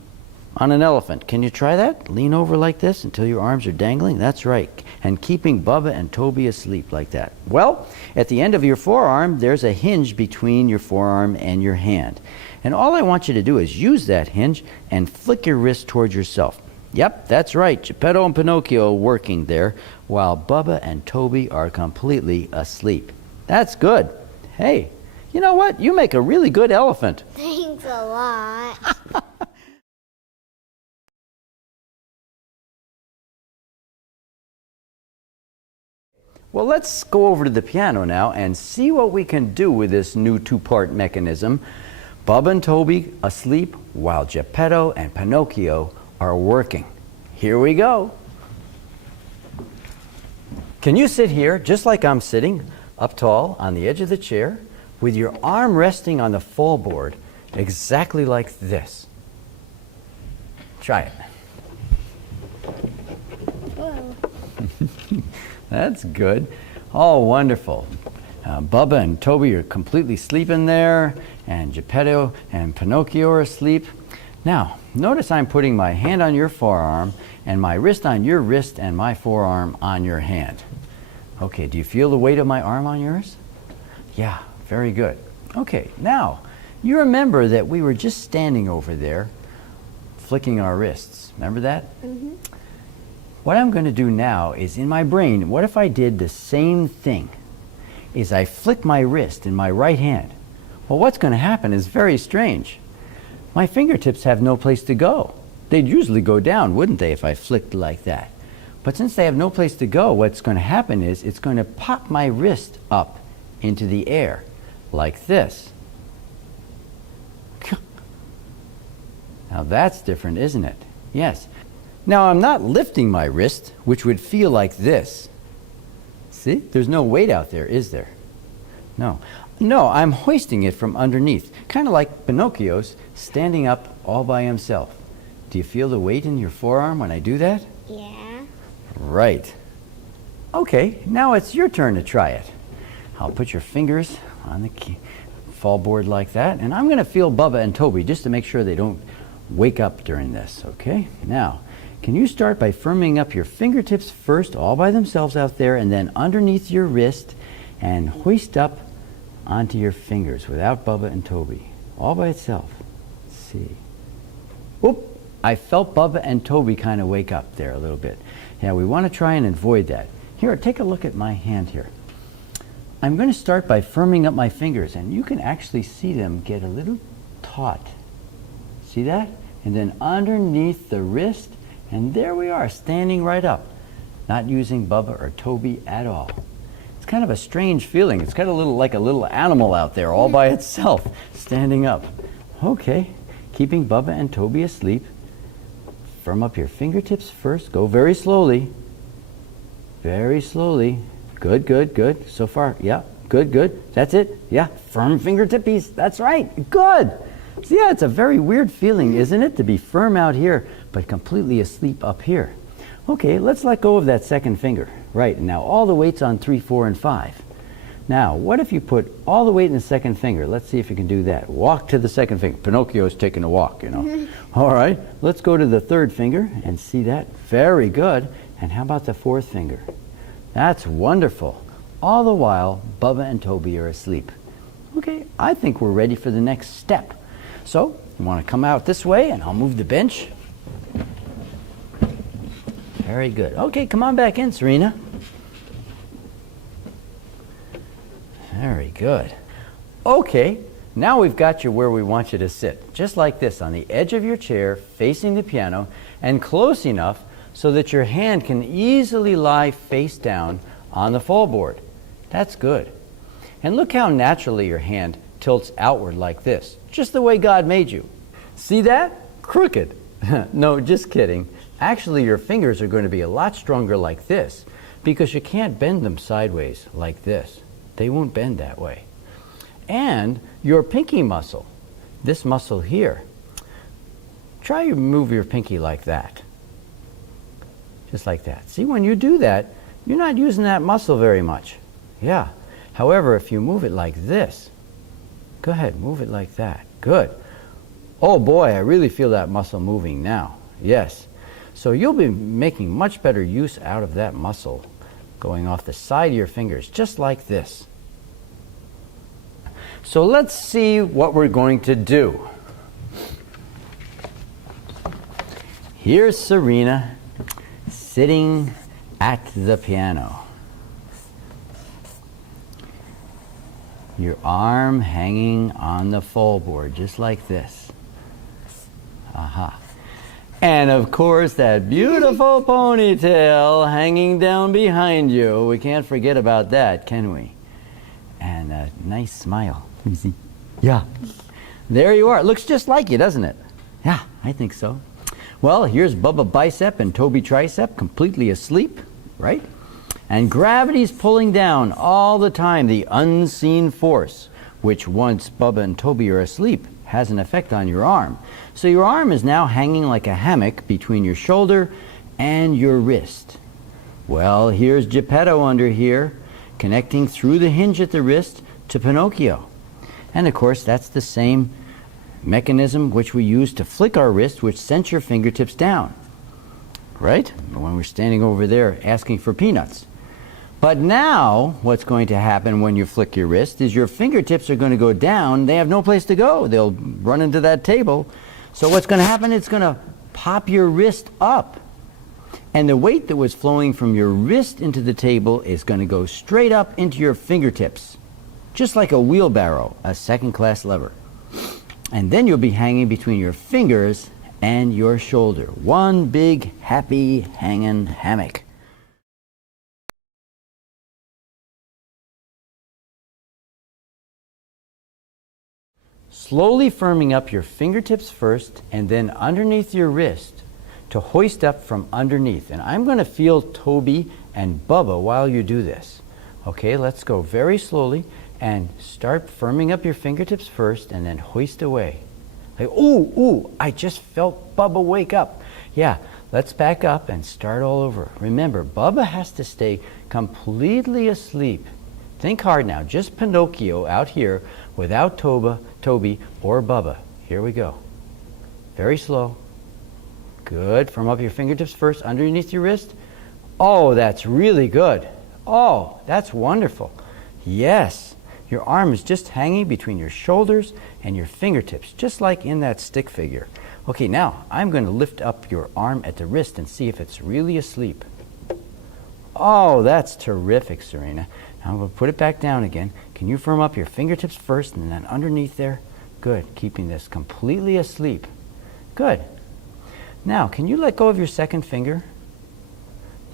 on an elephant. Can you try that? Lean over like this until your arms are dangling. That's right. And keeping Bubba and Toby asleep like that. Well, at the end of your forearm, there's a hinge between your forearm and your hand. And all I want you to do is use that hinge and flick your wrist towards yourself. Yep, that's right. Geppetto and Pinocchio working there while Bubba and Toby are completely asleep. That's good. Hey, you know what? You make a really good elephant. Thanks a lot. Well, let's go over to the piano now and see what we can do with this new 2-part mechanism. Bubba and Toby asleep while Geppetto and Pinocchio are working. Here we go. Can you sit here just like I'm sitting, up tall on the edge of the chair, with your arm resting on the fall board, exactly like this? Try it. Whoa. That's good. Oh, wonderful. Bubba and Toby are completely sleeping there, and Geppetto and Pinocchio are asleep. Now, notice I'm putting my hand on your forearm and my wrist on your wrist and my forearm on your hand. Okay, do you feel the weight of my arm on yours? Yeah, very good. Okay, now, you remember that we were just standing over there flicking our wrists. Remember that? Mm-hmm. What I'm going to do now is, in my brain, what if I did the same thing? Is I flick my wrist in my right hand. Well, what's going to happen is very strange. My fingertips have no place to go. They'd usually go down, wouldn't they, if I flicked like that? But since they have no place to go, what's going to happen is it's going to pop my wrist up into the air, like this. Now that's different, isn't it? Yes. Now I'm not lifting my wrist, which would feel like this. See? There's no weight out there, is there? No. No, I'm hoisting it from underneath, kind of like Pinocchio's standing up all by himself. Do you feel the weight in your forearm when I do that? Yeah. Right. Okay, now it's your turn to try it. I'll put your fingers on the fall board like that, and I'm going to feel Bubba and Toby just to make sure they don't wake up during this, okay? Now, can you start by firming up your fingertips first all by themselves out there, and then underneath your wrist, and hoist up onto your fingers without Bubba and Toby, all by itself. Let's see. Oop! I felt Bubba and Toby kind of wake up there a little bit. Now we want to try and avoid that. Here, take a look at my hand here. I'm going to start by firming up my fingers, and you can actually see them get a little taut. See that? And then underneath the wrist, and there we are, standing right up, not using Bubba or Toby at all. It's kind of a strange feeling. It's kind of like a little animal out there all by itself, standing up. Okay, keeping Bubba and Toby asleep. Firm up your fingertips first. Go very slowly. Very slowly. Good, good, good. So far, yeah. Good, good. That's it. Yeah, firm fingertips. That's right. Good. So yeah, it's a very weird feeling, isn't it? To be firm out here, but completely asleep up here. Okay, let's let go of that second finger. Right, and now all the weight's on 3, 4, and 5. Now, what if you put all the weight in the second finger? Let's see if you can do that. Walk to the second finger. Pinocchio's taking a walk, you know. All right, let's go to the third finger and see that. Very good. And how about the fourth finger? That's wonderful. All the while, Bubba and Toby are asleep. Okay, I think we're ready for the next step. So, you want to come out this way, and I'll move the bench. Very good. Okay, come on back in, Serena. Very good. Okay, now we've got you where we want you to sit. Just like this, on the edge of your chair, facing the piano, and close enough so that your hand can easily lie face down on the fall board. That's good. And look how naturally your hand tilts outward like this, just the way God made you. See that? Crooked. No, just kidding. Actually, your fingers are going to be a lot stronger like this because you can't bend them sideways like this. They won't bend that way. And your pinky muscle, this muscle here, try to move your pinky like that. Just like that. See, when you do that, you're not using that muscle very much. Yeah. However, if you move it like this, go ahead, move it like that. Good. Oh boy, I really feel that muscle moving now. Yes. So you'll be making much better use out of that muscle going off the side of your fingers, just like this. So let's see what we're going to do. Here's Serena sitting at the piano. Your arm hanging on the fall board, just like this. Aha. And of course, that beautiful ponytail hanging down behind you. We can't forget about that, can we? And a nice smile. Let me see. Yeah. There you are. It looks just like you, doesn't it? Yeah, I think so. Well, here's Bubba Bicep and Toby Tricep completely asleep, right? And gravity's pulling down all the time, the unseen force, which once Bubba and Toby are asleep, has an effect on your arm. So your arm is now hanging like a hammock between your shoulder and your wrist. Well, here's Geppetto under here, connecting through the hinge at the wrist to Pinocchio. And of course, that's the same mechanism which we use to flick our wrist, which sends your fingertips down. Right? When we're standing over there asking for peanuts. But now, what's going to happen when you flick your wrist is your fingertips are going to go down. They have no place to go. They'll run into that table. So what's going to happen? It's going to pop your wrist up. And the weight that was flowing from your wrist into the table is going to go straight up into your fingertips, just like a wheelbarrow, a second-class lever. And then you'll be hanging between your fingers and your shoulder. One big, happy, hanging hammock. Slowly firming up your fingertips first and then underneath your wrist to hoist up from underneath. And I'm going to feel Toby and Bubba while you do this. Okay, let's go very slowly and start firming up your fingertips first and then hoist away. Like, ooh, I just felt Bubba wake up. Yeah, let's back up and start all over. Remember, Bubba has to stay completely asleep. Think hard now, just Pinocchio out here without Toby or Bubba. Here we go. Very slow. Good. Firm up your fingertips first underneath your wrist. Oh, that's really good. Oh, that's wonderful. Yes. Your arm is just hanging between your shoulders and your fingertips, just like in that stick figure. Okay, now I'm going to lift up your arm at the wrist and see if it's really asleep. Oh, that's terrific, Serena. Now I'm going to put it back down again. Can you firm up your fingertips first and then underneath there? Good. Keeping this completely asleep. Good. Now, can you let go of your second finger?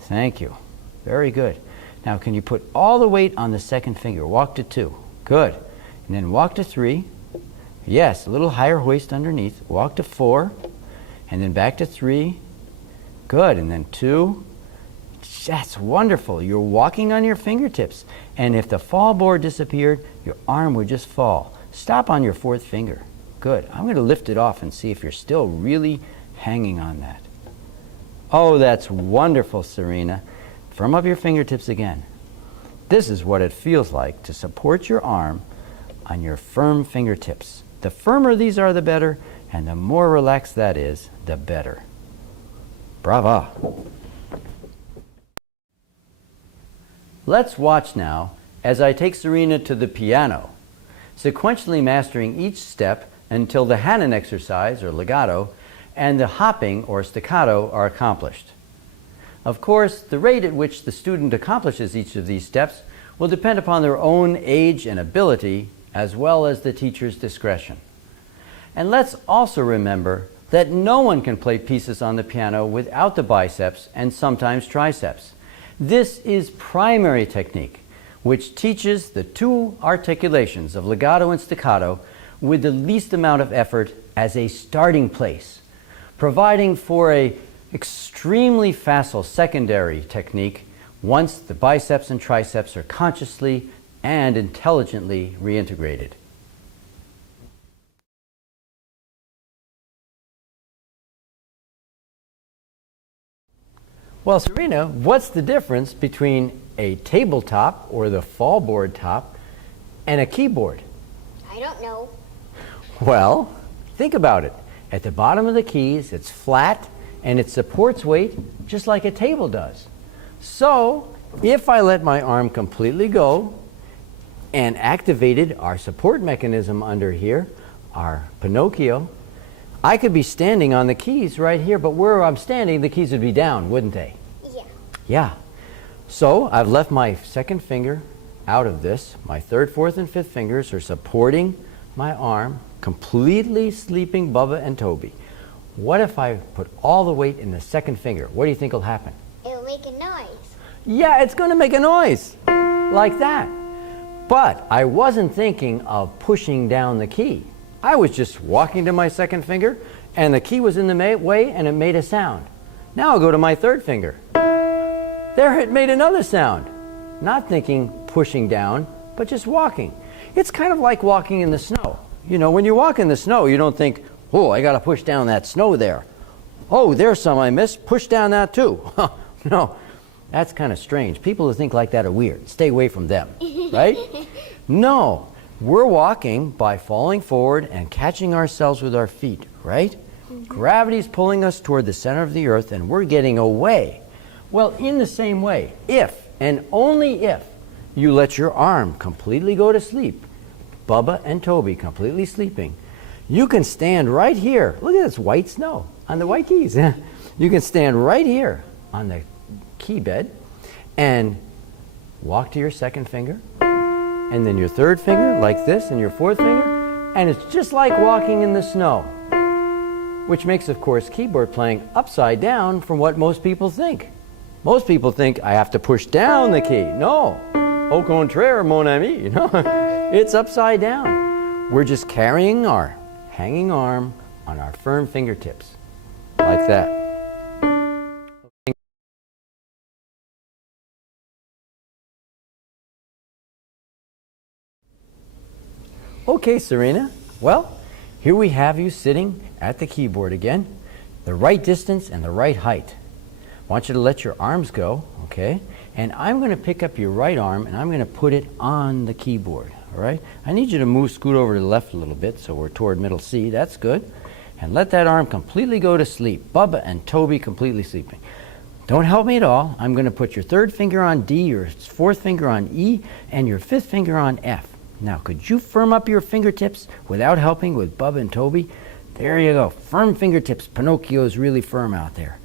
Thank you. Very good. Now, can you put all the weight on the second finger? Walk to 2. Good. And then walk to 3. Yes, a little higher hoist underneath. Walk to 4. And then back to 3. Good. And then 2. That's wonderful. You're walking on your fingertips. And if the fall board disappeared, your arm would just fall. Stop on your 4th finger. Good. I'm going to lift it off and see if you're still really hanging on that. Oh, that's wonderful, Serena. Firm up your fingertips again. This is what it feels like to support your arm on your firm fingertips. The firmer these are, the better, and the more relaxed that is, the better. Bravo! Let's watch now as I take Serena to the piano, sequentially mastering each step until the Hanon exercise, or legato, and the hopping, or staccato, are accomplished. Of course, the rate at which the student accomplishes each of these steps will depend upon their own age and ability, as well as the teacher's discretion. And let's also remember that no one can play pieces on the piano without the biceps and sometimes triceps. This is primary technique, which teaches the 2 articulations of legato and staccato with the least amount of effort as a starting place, providing for an extremely facile secondary technique once the biceps and triceps are consciously and intelligently reintegrated. Well, Serena, what's the difference between a tabletop or the fallboard top and a keyboard? I don't know. Well, think about it. At the bottom of the keys, it's flat and it supports weight just like a table does. So, if I let my arm completely go and activated our support mechanism under here, our Pinocchio, I could be standing on the keys right here, but where I'm standing, the keys would be down, wouldn't they? Yeah. Yeah. So I've left my second finger out of this. My 3rd, 4th, and 5th fingers are supporting my arm, completely sleeping Bubba and Toby. What if I put all the weight in the second finger? What do you think will happen? It'll make a noise. Yeah, it's going to make a noise like that. But I wasn't thinking of pushing down the key. I was just walking to my second finger, and the key was in the way, and it made a sound. Now I'll go to my 3rd finger. There, it made another sound. Not thinking pushing down, but just walking. It's kind of like walking in the snow. You know, when you walk in the snow, you don't think, oh, I got to push down that snow there. Oh, there's some I missed. Push down that too. No, that's kind of strange. People who think like that are weird. Stay away from them, right? No. We're walking by falling forward and catching ourselves with our feet, right? Gravity's pulling us toward the center of the earth and we're getting away. Well, in the same way, if and only if you let your arm completely go to sleep, Bubba and Toby completely sleeping, you can stand right here. Look at this white snow on the white keys. You can stand right here on the key bed and walk to your second finger, and then your third finger like this, and your fourth finger, and it's just like walking in the snow, which makes, of course, keyboard playing upside down from what most people think. Most people think I have to push down the key. No, au contraire, mon ami, you know, it's upside down. We're just carrying our hanging arm on our firm fingertips, like that. Okay, Serena, well, here we have you sitting at the keyboard again, the right distance and the right height. I want you to let your arms go, okay? And I'm going to pick up your right arm and I'm going to put it on the keyboard, all right? I need you to scoot over to the left a little bit so we're toward middle C. That's good. And let that arm completely go to sleep. Bubba and Toby completely sleeping. Don't help me at all. I'm going to put your third finger on D, your fourth finger on E, and your fifth finger on F. Now, could you firm up your fingertips without helping with Bubba and Toby? There you go. Firm fingertips. Pinocchio's really firm out there.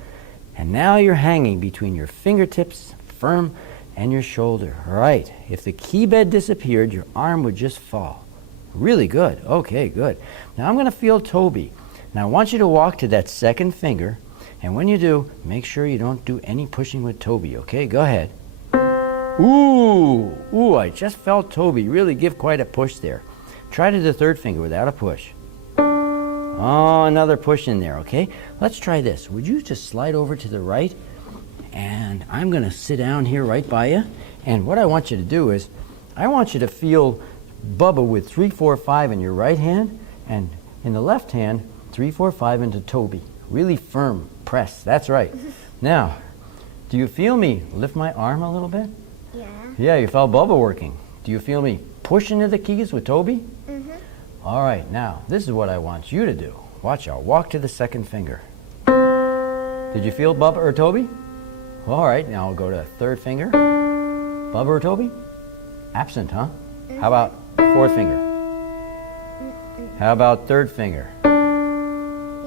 And now you're hanging between your fingertips, firm, and your shoulder. All right. If the key bed disappeared, your arm would just fall. Really good. Okay, good. Now I'm going to feel Toby. Now I want you to walk to that second finger, and when you do, make sure you don't do any pushing with Toby, okay? Go ahead. Ooh, I just felt Toby really give quite a push there. Try to the third finger without a push. Oh, another push in there, okay? Let's try this. Would you just slide over to the right? And I'm going to sit down here right by you. And what I want you to do is, I want you to feel Bubba with 3, 4, 5 in your right hand, and in the left hand, 3, 4, 5 into Toby. Really firm press. That's right. Now, do you feel me lift my arm a little bit? Yeah. Yeah, you felt Bubba working. Do you feel me push into the keys with Toby? Mm-hmm. All right, now, this is what I want you to do. Watch, I'll walk to the second finger. Did you feel Bubba or Toby? All right, now I'll go to the third finger. Bubba or Toby? Absent, huh? Mm-hmm. How about fourth finger? How about third finger?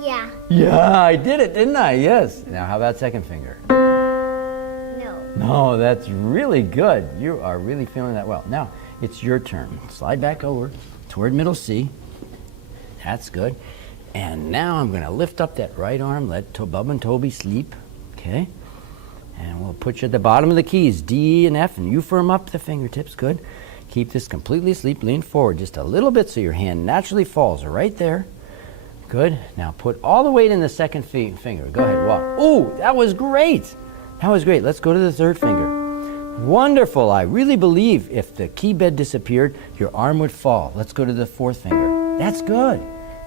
Yeah. Yeah, I did it, didn't I? Yes. Now, how about second finger? No. No, that's really good. You are really feeling that well. Now, it's your turn. Slide back over toward middle C. That's good. And now I'm going to lift up that right arm, let Bubba and Toby sleep, okay? And we'll put you at the bottom of the keys, D and F, and you firm up the fingertips, good. Keep this completely asleep, lean forward just a little bit so your hand naturally falls right there. Good. Now put all the weight in the second finger. Go ahead, walk. Oh, that was great. That was great. Let's go to the third finger. Wonderful. I really believe if the key bed disappeared, your arm would fall. Let's go to the fourth finger. That's good.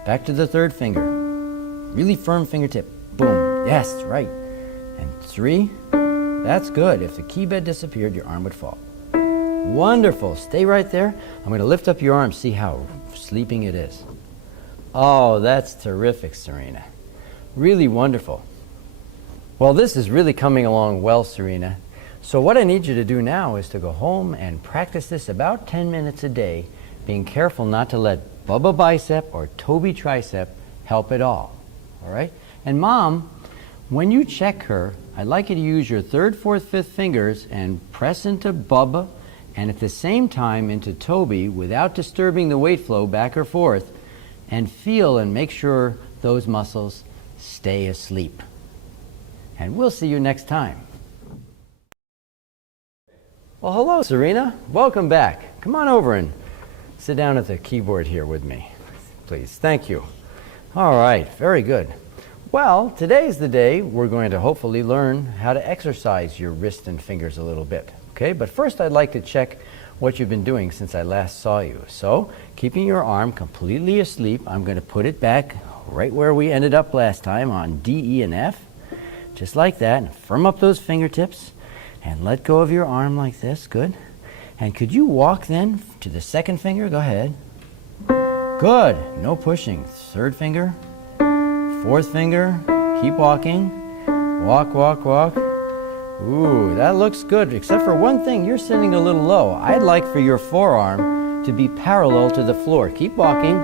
Back to the third finger. Really firm fingertip. Boom. Yes, right. And 3. That's good. If the key bed disappeared, your arm would fall. Wonderful. Stay right there. I'm going to lift up your arm, see how sleeping it is. Oh, that's terrific, Serena. Really wonderful. Well, this is really coming along well, Serena. So what I need you to do now is to go home and practice this about 10 minutes a day, being careful not to let Bubba bicep or Toby tricep help at all. All right? And Mom, when you check her, I'd like you to use your third, fourth, fifth fingers and press into Bubba and at the same time into Toby without disturbing the weight flow back or forth, and feel and make sure those muscles stay asleep. And we'll see you next time. Well, hello, Serena. Welcome back. Come on over and sit down at the keyboard here with me, please. Thank you. All right, very good. Well, today's the day we're going to hopefully learn how to exercise your wrist and fingers a little bit. Okay, but first I'd like to check what you've been doing since I last saw you. So, keeping your arm completely asleep, I'm going to put it back right where we ended up last time on D, E, and F. Just like that. And firm up those fingertips and let go of your arm like this. Good. And could you walk then to the second finger? Go ahead. Good. No pushing. Third finger. Fourth finger. Keep walking. Walk, walk, walk. Ooh, that looks good, except for one thing, you're sitting a little low. I'd like for your forearm to be parallel to the floor. Keep walking.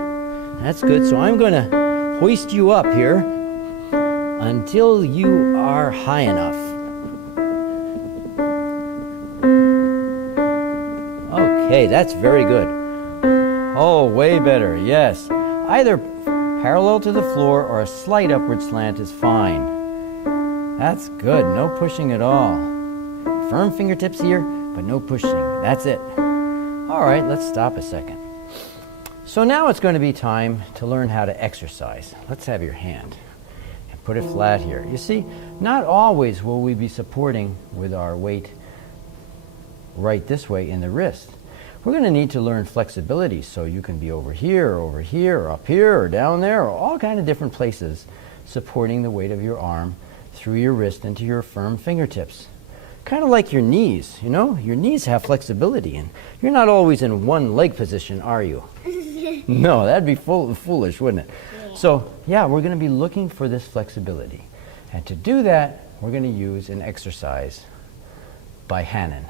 That's good. So I'm going to hoist you up here until you are high enough. Okay, that's very good. Oh, way better, yes. Either parallel to the floor or a slight upward slant is fine. That's good, no pushing at all. Firm fingertips here, but no pushing. That's it. All right, let's stop a second. So now it's going to be time to learn how to exercise. Let's have your hand and put it flat here. You see, not always will we be supporting with our weight right this way in the wrist. We're going to need to learn flexibility, so you can be over here, or up here, or down there, or all kind of different places, supporting the weight of your arm through your wrist into your firm fingertips. Kind of like your knees, you know? Your knees have flexibility, and you're not always in one leg position, are you? No, that'd be foolish, wouldn't it? Yeah. So, yeah, we're going to be looking for this flexibility. And to do that, we're going to use an exercise by Hannon.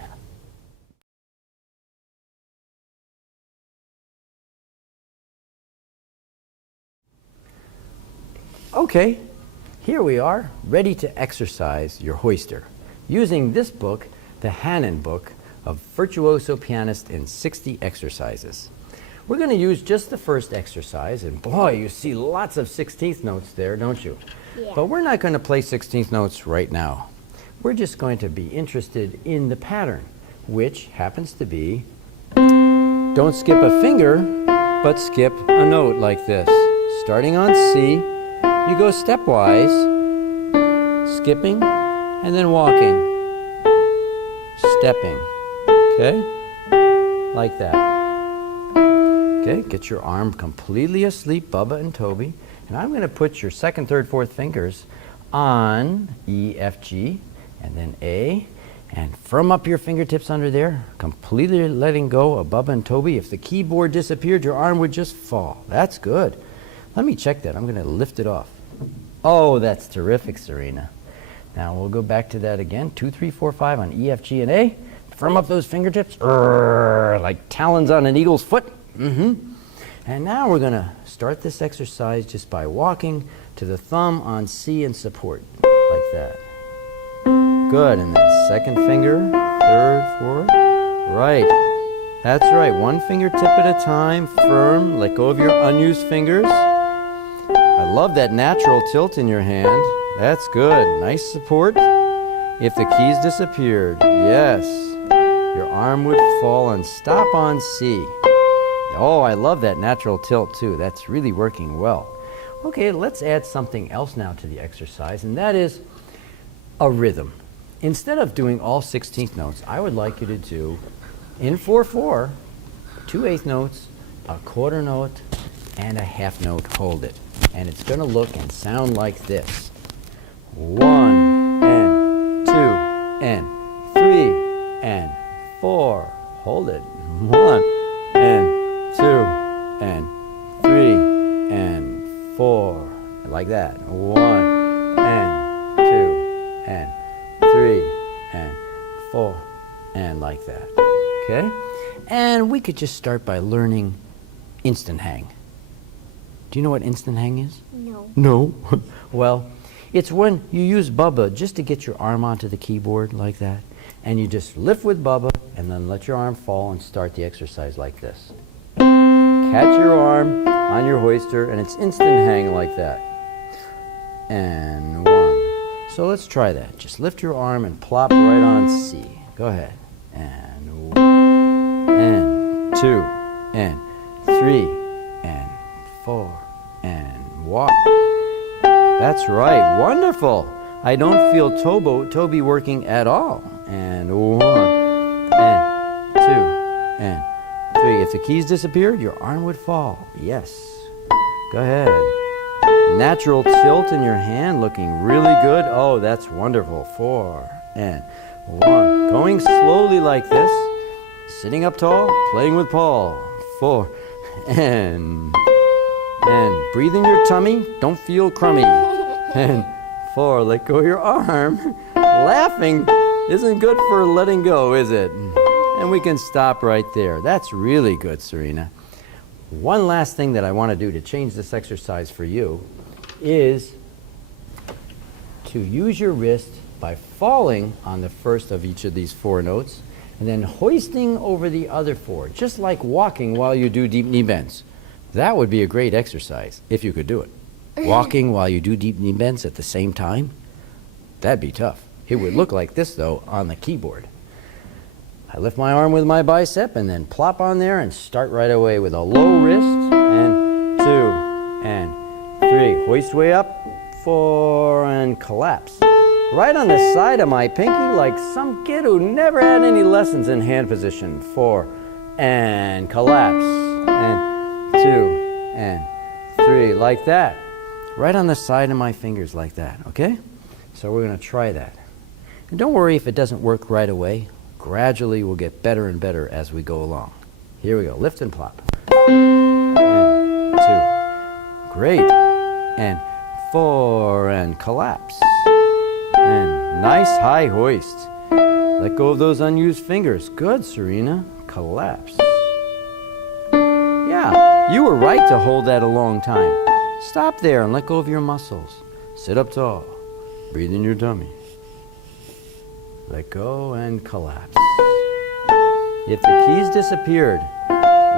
Okay, here we are, ready to exercise your hoister, using this book, the Hannon book of Virtuoso Pianist in 60 Exercises. We're going to use just the first exercise, and boy, you see lots of 16th notes there, don't you? Yeah. But we're not going to play 16th notes right now. We're just going to be interested in the pattern, which happens to be, don't skip a finger, but skip a note like this. Starting on C, you go stepwise, skipping, and then walking, stepping, okay? Like that. Okay, get your arm completely asleep, Bubba and Toby, and I'm going to put your second, third, fourth fingers on E, F, G, and then A, and firm up your fingertips under there, completely letting go of Bubba and Toby. If the keyboard disappeared, your arm would just fall. That's good. Let me check that. I'm going to lift it off. Oh, that's terrific, Serena. Now we'll go back to that again. 2, 3, 4, 5 on E, F, G, and A. Firm up those fingertips, like talons on an eagle's foot. And now we're going to start this exercise just by walking to the thumb on C and support, like that. Good, and then second finger, third, fourth, right. That's right, one fingertip at a time, firm, let go of your unused fingers. I love that natural tilt in your hand. That's good, nice support. If the keys disappeared, yes, your arm would fall and stop on C. Oh, I love that natural tilt too. That's really working well. Okay, let's add something else now to the exercise, and that is a rhythm. Instead of doing all 16th notes, I would like you to do in 4/4, 2 eighth notes, a quarter note, and a half note. Hold it. And it's going to look and sound like this. 1 and 2 and 3 and 4. Hold it. 1 and 2 and 3 and 4. Like that. 1 and 2 and 3 and 4 and like that. Okay? And we could just start by learning instant hang. Do you know what instant hang is? No. No? Well, it's when you use Bubba just to get your arm onto the keyboard like that, and you just lift with Bubba and then let your arm fall and start the exercise like this. Catch your arm on your hoister, and it's instant hang like that. And 1. So let's try that. Just lift your arm and plop right on C. Go ahead. And 1, and 2, and 3, and 4, and walk. That's right. Wonderful. I don't feel Toby working at all. And 1, and 2, and 3. If the keys disappeared, your arm would fall. Yes. Go ahead. Natural tilt in your hand, looking really good. Oh, that's wonderful. 4, and 1. Going slowly like this. Sitting up tall, playing with Paul. 4, and breathe in your tummy. Don't feel crummy. And 4, let go of your arm. Laughing isn't good for letting go, is it? And we can stop right there. That's really good, Serena. One last thing that I want to do to change this exercise for you is to use your wrist by falling on the first of each of these 4 notes and then hoisting over the other 4, just like walking while you do deep knee bends. That would be a great exercise if you could do it. Walking while you do deep knee bends at the same time, that'd be tough. It would look like this, though, on the keyboard. I lift my arm with my bicep and then plop on there and start right away with a low wrist, and 2, and 3. Hoist way up, 4, and collapse. Right on the side of my pinky, like some kid who never had any lessons in hand position. 4, and collapse, and 2, and 3, like that. Right on the side of my fingers like that, okay? So we're going to try that. And don't worry if it doesn't work right away. Gradually we'll get better and better as we go along. Here we go, lift and plop. And 2, great. And 4, and collapse. And nice high hoist. Let go of those unused fingers. Good, Serena. Collapse. Yeah, you were right to hold that a long time. Stop there and let go of your muscles. Sit up tall. Breathe in your tummy. Let go and collapse. If the keys disappeared,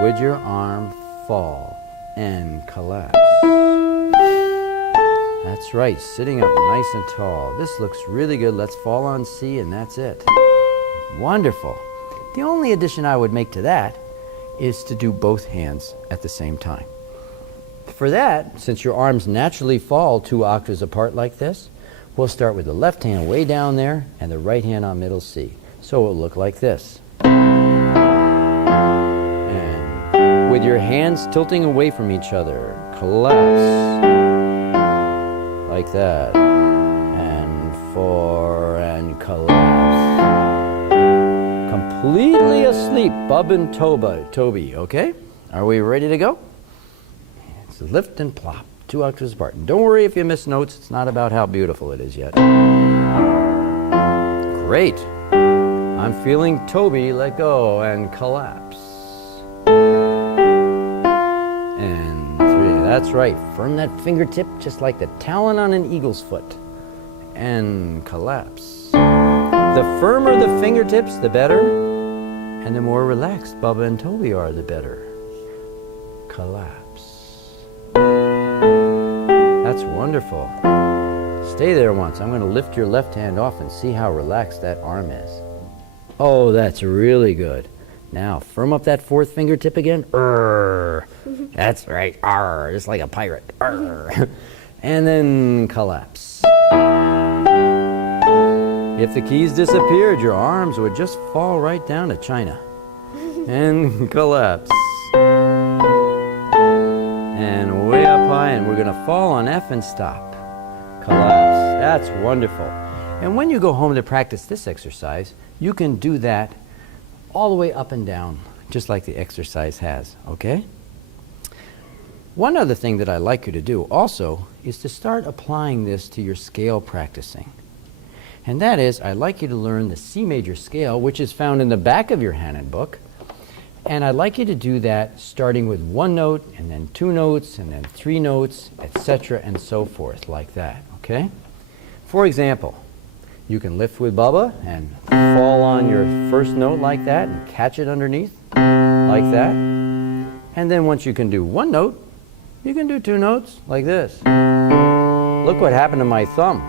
would your arm fall and collapse? That's right, sitting up nice and tall. This looks really good. Let's fall on C, and that's it. Wonderful. The only addition I would make to that is to do both hands at the same time. For that, since your arms naturally fall 2 octaves apart like this, we'll start with the left hand way down there and the right hand on middle C. So it'll look like this. And with your hands tilting away from each other, collapse. Like that. And 4, and collapse. Completely asleep, Bub and Toby, okay? Are we ready to go? It's lift and plop, 2 octaves apart. And don't worry if you miss notes, it's not about how beautiful it is yet. Great. I'm feeling Toby, let go, and collapse. And 3, that's right. Firm that fingertip just like the talon on an eagle's foot. And collapse. The firmer the fingertips, the better. And the more relaxed Bubba and Toby are, the better. Collapse. That's wonderful. Stay there once. I'm going to lift your left hand off and see how relaxed that arm is. Oh, that's really good. Now, firm up that 4th fingertip again. That's right. Arr, just like a pirate. Arr. And then collapse. If the keys disappeared, your arms would just fall right down to China. And collapse. And way up high, and we're going to fall on F and stop. Collapse. That's wonderful. And when you go home to practice this exercise, you can do that all the way up and down, just like the exercise has, okay? One other thing that I'd like you to do also is to start applying this to your scale practicing. And that is, I'd like you to learn the C major scale, which is found in the back of your Hanon book. And I'd like you to do that starting with 1 note, and then 2 notes, and then 3 notes, etc., and so forth, like that, okay? For example, you can lift with Bubba and fall on your first note like that and catch it underneath, like that. And then once you can do 1 note, you can do 2 notes, like this. Look what happened to my thumb.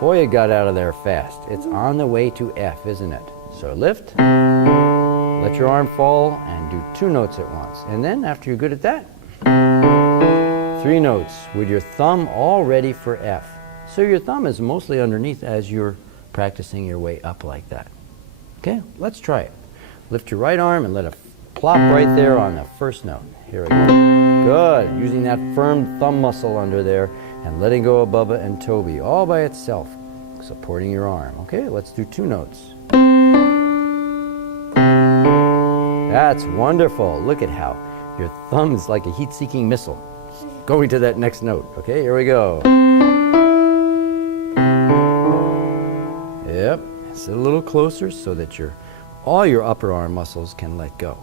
Boy, it got out of there fast. It's on the way to F, isn't it? So lift, let your arm fall, and do 2 notes at once. And then, after you're good at that, 3 notes with your thumb all ready for F. So your thumb is mostly underneath as you're practicing your way up like that. Okay, let's try it. Lift your right arm and let it plop right there on the first note. Here we go. Good. Using that firm thumb muscle under there and letting go of Bubba and Toby all by itself, supporting your arm. Okay, let's do 2 notes. That's wonderful. Look at how your thumb is like a heat-seeking missile going to that next note. Okay, here we go. Yep, sit a little closer so that all your upper arm muscles can let go.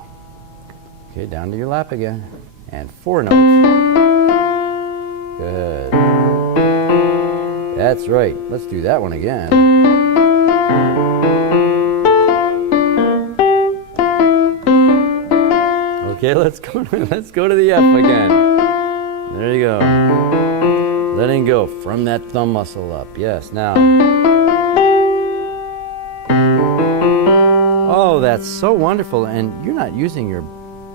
Okay, down to your lap again. And 4 notes. Good. That's right. Let's do that one again. Okay, let's go to the F again. There you go. Letting go from that thumb muscle up. Yes, now. Oh, that's so wonderful. And you're not using your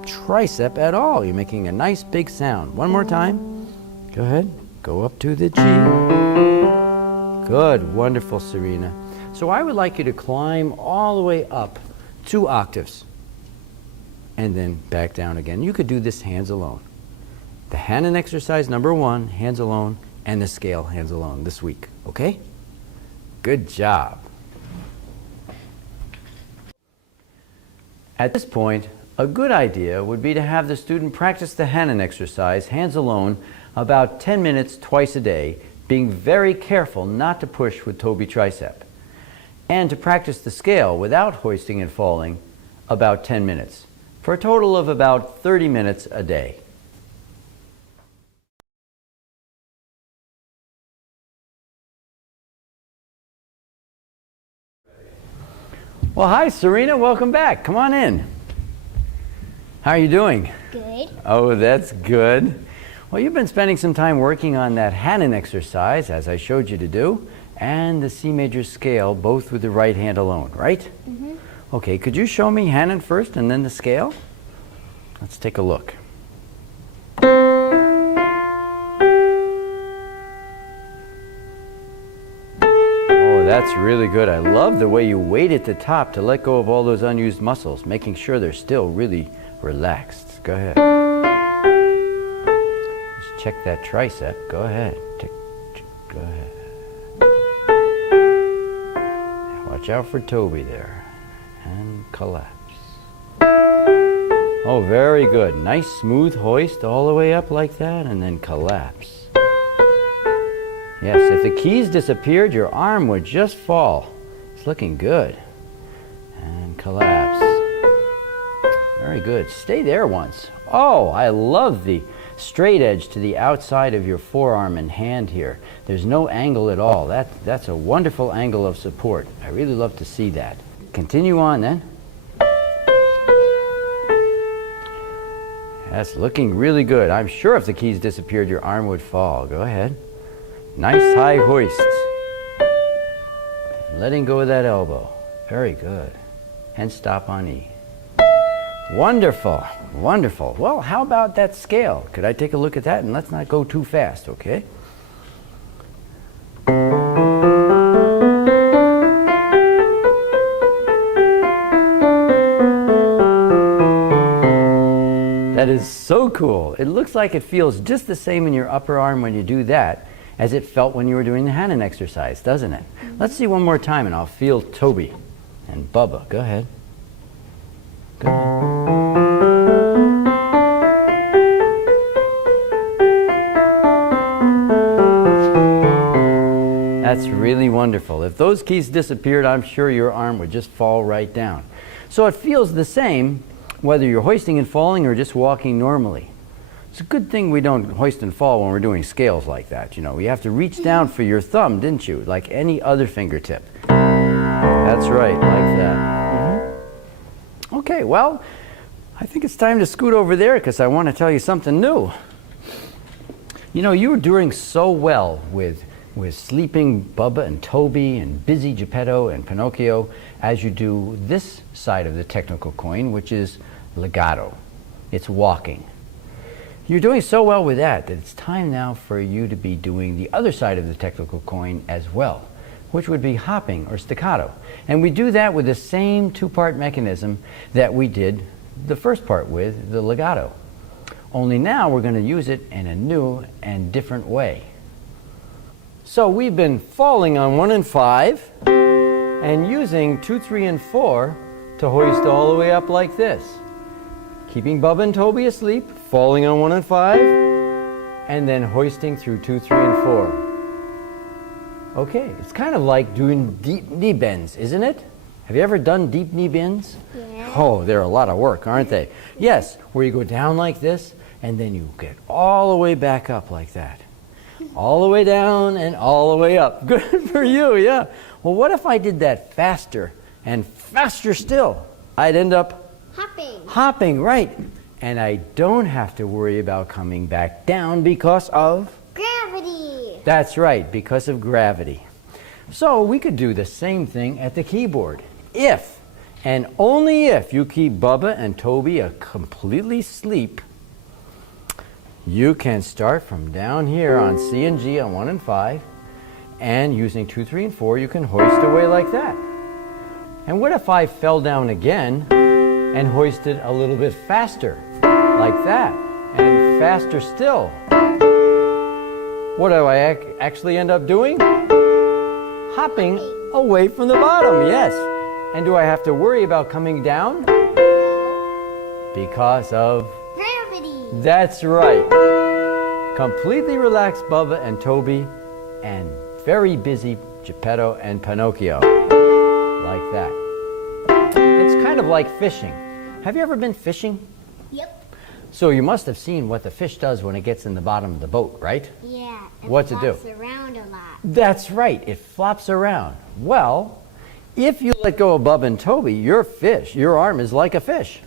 tricep at all. You're making a nice big sound. One more time. Go ahead. Go up to the G. Good. Wonderful, Serena. So I would like you to climb all the way up 2 octaves and then back down again. You could do this hands alone. The Hanon exercise number 1, hands alone, and the scale, hands alone, this week. Okay? Good job. At this point, a good idea would be to have the student practice the Hanon exercise, hands alone, about 10 minutes twice a day, being very careful not to push with Toby tricep. And to practice the scale without hoisting and falling about 10 minutes, for a total of about 30 minutes a day. Well, hi, Serena. Welcome back. Come on in. How are you doing? Good. Oh, that's good. Well, you've been spending some time working on that Hanon exercise, as I showed you to do, and the C major scale, both with the right hand alone, right? Mm-hmm. Okay, could you show me Hanon first and then the scale? Let's take a look. That's really good. I love the way you wait at the top to let go of all those unused muscles, making sure they're still really relaxed. Go ahead. Just check that tricep. Go ahead. Go ahead. Watch out for Toby there. And collapse. Oh, very good. Nice smooth hoist all the way up like that and then collapse. Yes, if the keys disappeared, your arm would just fall. It's looking good. And collapse. Very good. Stay there once. Oh, I love the straight edge to the outside of your forearm and hand here. There's no angle at all. That's a wonderful angle of support. I really love to see that. Continue on then. That's looking really good. I'm sure if the keys disappeared, your arm would fall. Go ahead. Nice high hoist. Letting go of that elbow. Very good. And stop on E. Wonderful. Wonderful. Well, how about that scale? Could I take a look at that? And let's not go too fast, okay? That is so cool. It looks like it feels just the same in your upper arm when you do that as it felt when you were doing the Hanon exercise, doesn't it? Mm-hmm. Let's see one more time and I'll feel Toby and Bubba. Go ahead. Go ahead. That's really wonderful. If those keys disappeared, I'm sure your arm would just fall right down. So it feels the same whether you're hoisting and falling or just walking normally. It's a good thing we don't hoist and fall when we're doing scales like that. You know, you have to reach down for your thumb, didn't you? Like any other fingertip. That's right, like that. Mm-hmm. Okay, well, I think it's time to scoot over there because I want to tell you something new. You know, you were doing so well with sleeping Bubba and Toby and busy Geppetto and Pinocchio as you do this side of the technical coin, which is legato. It's walking. You're doing so well with that it's time now for you to be doing the other side of the technical coin as well, which would be hopping or staccato. And we do that with the same 2-part mechanism that we did the first part with, the legato. Only now we're going to use it in a new and different way. So we've been falling on 1 and 5 and using 2, 3, and 4 to hoist all the way up like this. Keeping Bubba and Toby asleep, falling on 1 and 5, and then hoisting through 2, 3, and 4. Okay, it's kind of like doing deep knee bends, isn't it? Have you ever done deep knee bends? Yeah. Oh, they're a lot of work, aren't they? Yes, where you go down like this, and then you get all the way back up like that. All the way down and all the way up. Good for you, yeah. Well, what if I did that faster and faster still? I'd end up Hopping. hopping, right. And I don't have to worry about coming back down because of? Gravity. That's right, because of gravity. So we could do the same thing at the keyboard. If, and only if, you keep Bubba and Toby completely asleep, you can start from down here on C and G on 1 and 5, and using 2, 3, and 4, you can hoist away like that. And what if I fell down again and hoisted a little bit faster, like that, and faster still? What do I actually end up doing? Hopping away from the bottom, yes. And do I have to worry about coming down? No. Because of? Gravity. That's right. Completely relaxed Bubba and Toby, and very busy Geppetto and Pinocchio. Like that. It's kind of like fishing. Have you ever been fishing? Yep. So you must have seen what the fish does when it gets in the bottom of the boat, right? Yeah. What's it do? Flops around a lot. That's right, it flops around. Well, if you let go of Bubba and Toby, your fish, your arm is like a fish,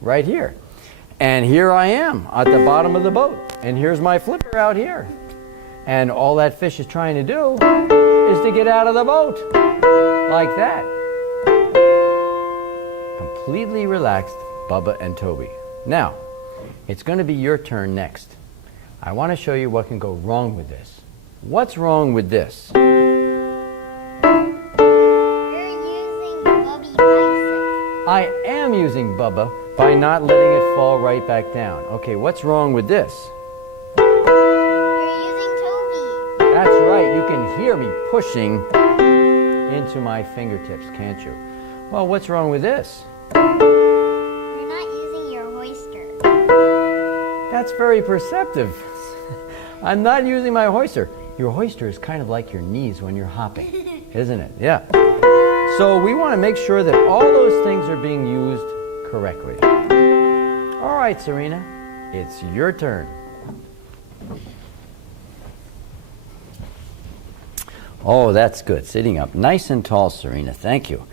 right here. And here I am at the bottom of the boat, and here's my flipper out here. And all that fish is trying to do is to get out of the boat, like that. Completely relaxed Bubba and Toby. Now, it's going to be your turn next. I want to show you what can go wrong with this. What's wrong with this? You're using Bubby bicep. I am using Bubba by not letting it fall right back down. Okay, what's wrong with this? You're using Toby. That's right, you can hear me pushing into my fingertips, can't you? Well, what's wrong with this? You're not using your hoister. That's very perceptive. I'm not using my hoister. Your hoister is kind of like your knees when you're hopping, isn't it? Yeah. So we want to make sure that all those things are being used correctly. All right, Serena, it's your turn. Oh, that's good. Sitting up nice and tall, Serena. Thank you.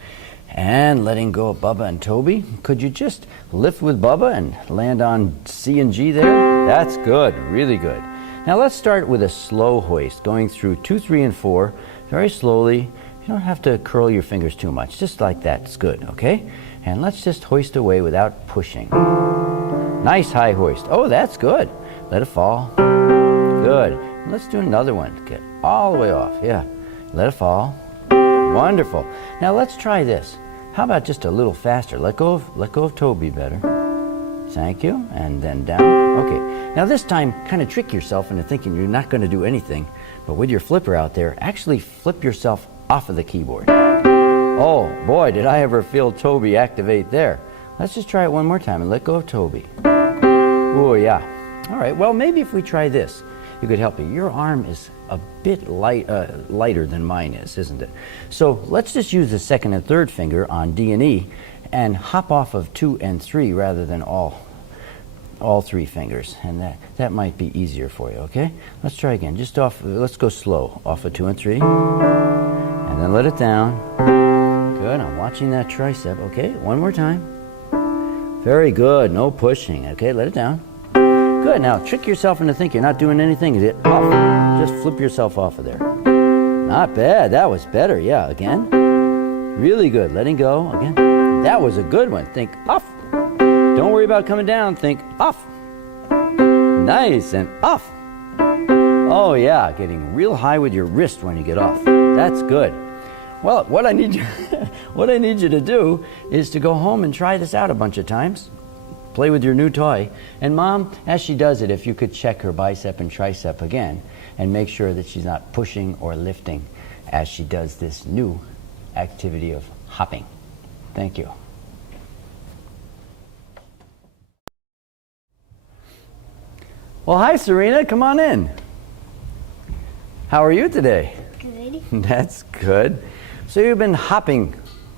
And letting go of Bubba and Toby. Could you just lift with Bubba and land on C and G there? That's good. Really good. Now let's start with a slow hoist, going through 2, 3, and 4 very slowly. You don't have to curl your fingers too much. Just like that. It's good, okay? And let's just hoist away without pushing. Nice high hoist. Oh, that's good. Let it fall. Good. Let's do another one. Get all the way off. Yeah. Let it fall. Wonderful. Now let's try this. How about just a little faster? Let go of Toby better. Thank you. And then down. Okay. Now this time, kind of trick yourself into thinking you're not going to do anything, but with your flipper out there, actually flip yourself off of the keyboard. Oh boy, did I ever feel Toby activate there. Let's just try it one more time and let go of Toby. Oh yeah. All right, well maybe if we try this, you could help me. Your arm is a bit lighter than mine is, isn't it? So let's just use the second and third finger on D and E and hop off of 2 and 3 rather than all 3 fingers, and that might be easier for you, okay? Let's try again. Just off, let's go slow. Off of 2 and 3, and then let it down. Good, I'm watching that tricep. Okay, one more time. Very good, no pushing. Okay, let it down. Good, now trick yourself into thinking you're not doing anything. Is it off? Just flip yourself off of there. Not bad, that was better. Yeah, again. Really good, letting go. Again, that was a good one. Think off. Don't worry about coming down, think off. Nice, and off. Oh yeah, getting real high with your wrist when you get off. That's good. Well, what I need you to do is to go home and try this out a bunch of times. Play with your new toy. And Mom, as she does it, if you could check her bicep and tricep again and make sure that she's not pushing or lifting as she does this new activity of hopping. Thank you. Well, hi, Serena. Come on in. How are you today? Good. That's good. So you've been hopping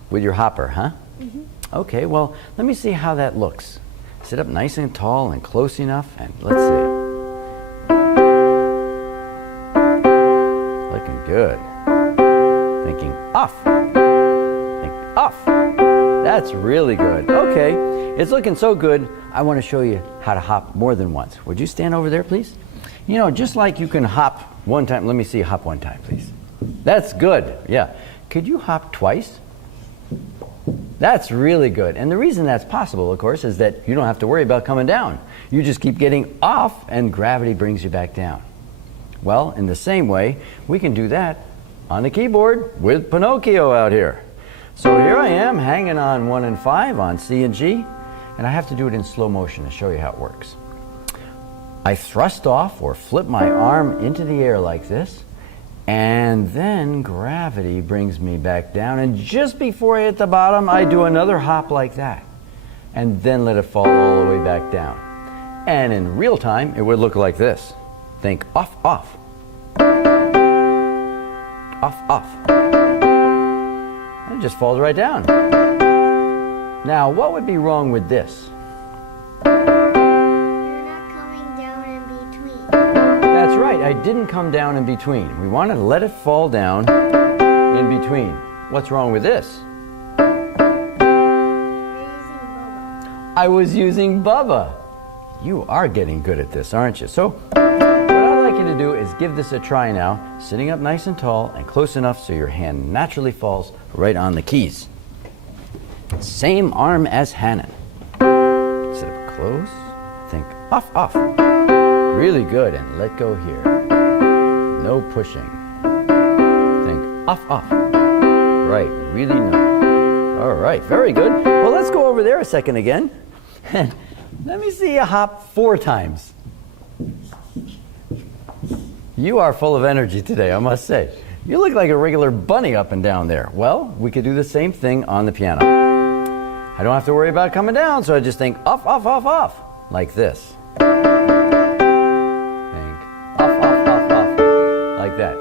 with your hopper, huh? Mm-hmm. Okay, well, let me see how that looks. Sit up nice and tall and close enough, and let's see. Looking good. Thinking off. Think off. That's really good. Okay, it's looking so good, I want to show you how to hop more than once. Would you stand over there, please? You know, just like you can hop one time. Let me see you hop one time, please. That's good, yeah. Could you hop twice? That's really good. And the reason that's possible, of course, is that you don't have to worry about coming down. You just keep getting off and gravity brings you back down. Well, in the same way, we can do that on the keyboard with Pinocchio out here. So here I am hanging on 1 and 5 on C and G, and I have to do it in slow motion to show you how it works. I thrust off or flip my arm into the air like this, and then gravity brings me back down, and just before I hit the bottom, I do another hop like that, and then let it fall all the way back down. And in real time, it would look like this. Think off, off. Off, off. And it just falls right down. Now, what would be wrong with this? That's right, I didn't come down in between. We want to let it fall down in between. What's wrong with this? I was using Bubba. You are getting good at this, aren't you? So, what I'd like you to do is give this a try now, sitting up nice and tall and close enough so your hand naturally falls right on the keys. Same arm as Hannon. Sit up close, think off, off. Really good, and let go here. No pushing. Think off, off. Right, really no. All right, very good. Well, let's go over there a second again. Let me see you hop 4 times. You are full of energy today, I must say. You look like a regular bunny up and down there. Well, we could do the same thing on the piano. I don't have to worry about coming down, so I just think off, off, off, off, like this. Like that.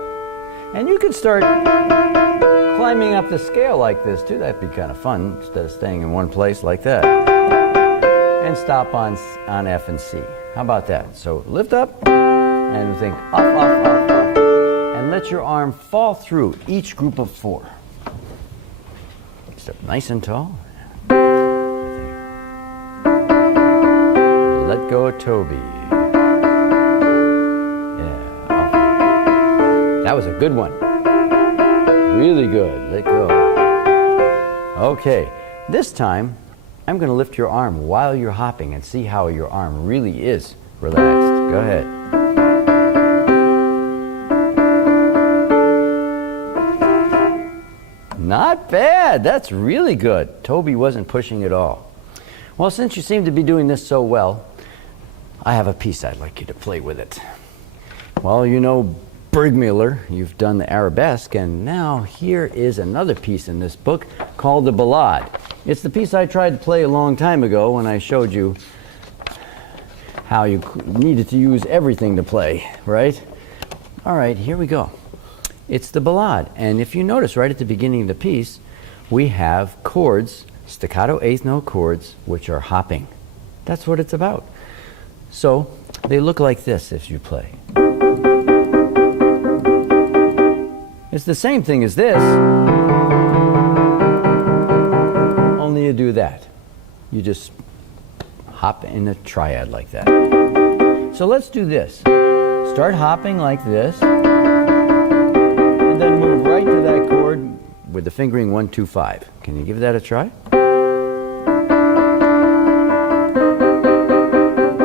And you could start climbing up the scale like this too. That'd be kind of fun instead of staying in one place like that. And stop on F and C. How about that? So lift up and think off, off, off, off. And let your arm fall through each group of 4. Step nice and tall. Let go of Toby. That was a good one. Really good. Let go. Okay, this time I'm going to lift your arm while you're hopping and see how your arm really is relaxed. Go ahead. Not bad. That's really good. Toby wasn't pushing at all. Well, since you seem to be doing this so well, I have a piece I'd like you to play with it. Well, you know Bergmuller, you've done the arabesque, and now here is another piece in this book called the Ballade. It's the piece I tried to play a long time ago when I showed you how you needed to use everything to play, right? All right, here we go. It's the Ballade, and if you notice right at the beginning of the piece, we have chords, staccato 8th note chords, which are hopping. That's what it's about. So they look like this if you play. It's the same thing as this, only you do that. You just hop in a triad like that. So let's do this. Start hopping like this, and then move right to that chord with the fingering 1, 2, 5. Can you give that a try?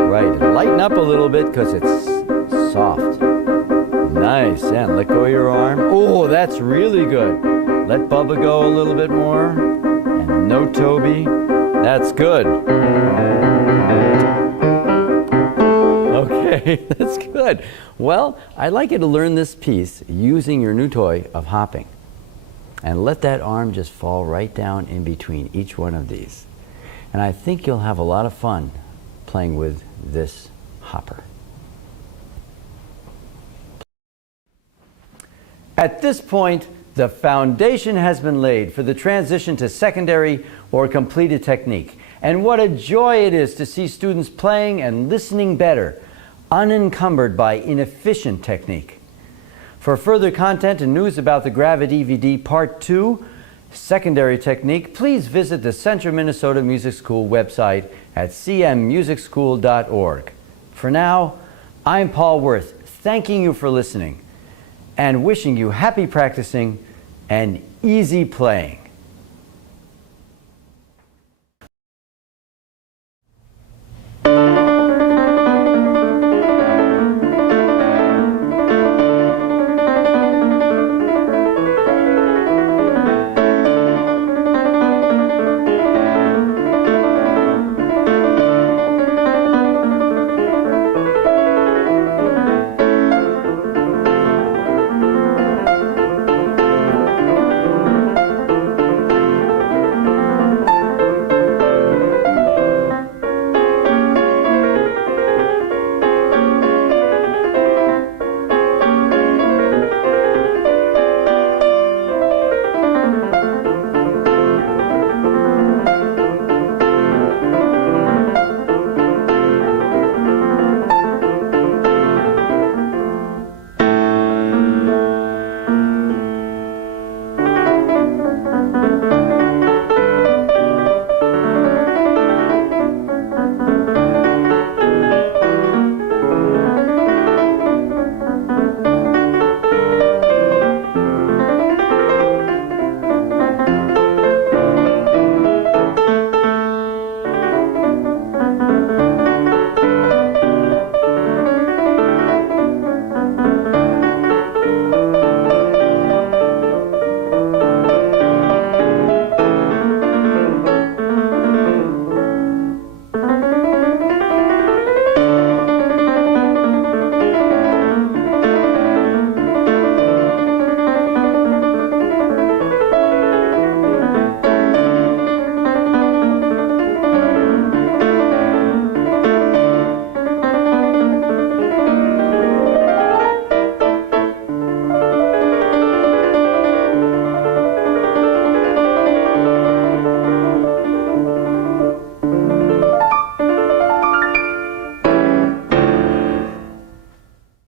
Right, and lighten up a little bit because it's soft. Nice, and let go of your arm. Oh, that's really good. Let Bubba go a little bit more. And no Toby. That's good. Okay, that's good. Well, I'd like you to learn this piece using your new toy of hopping. And let that arm just fall right down in between each one of these. And I think you'll have a lot of fun playing with this hopper. At this point, the foundation has been laid for the transition to secondary or completed technique. And what a joy it is to see students playing and listening better, unencumbered by inefficient technique. For further content and news about the Gravi DVD Part 2, secondary technique, please visit the Central Minnesota Music School website at cmmusicschool.org. For now, I'm Paul Worth, thanking you for listening and wishing you happy practicing and easy playing.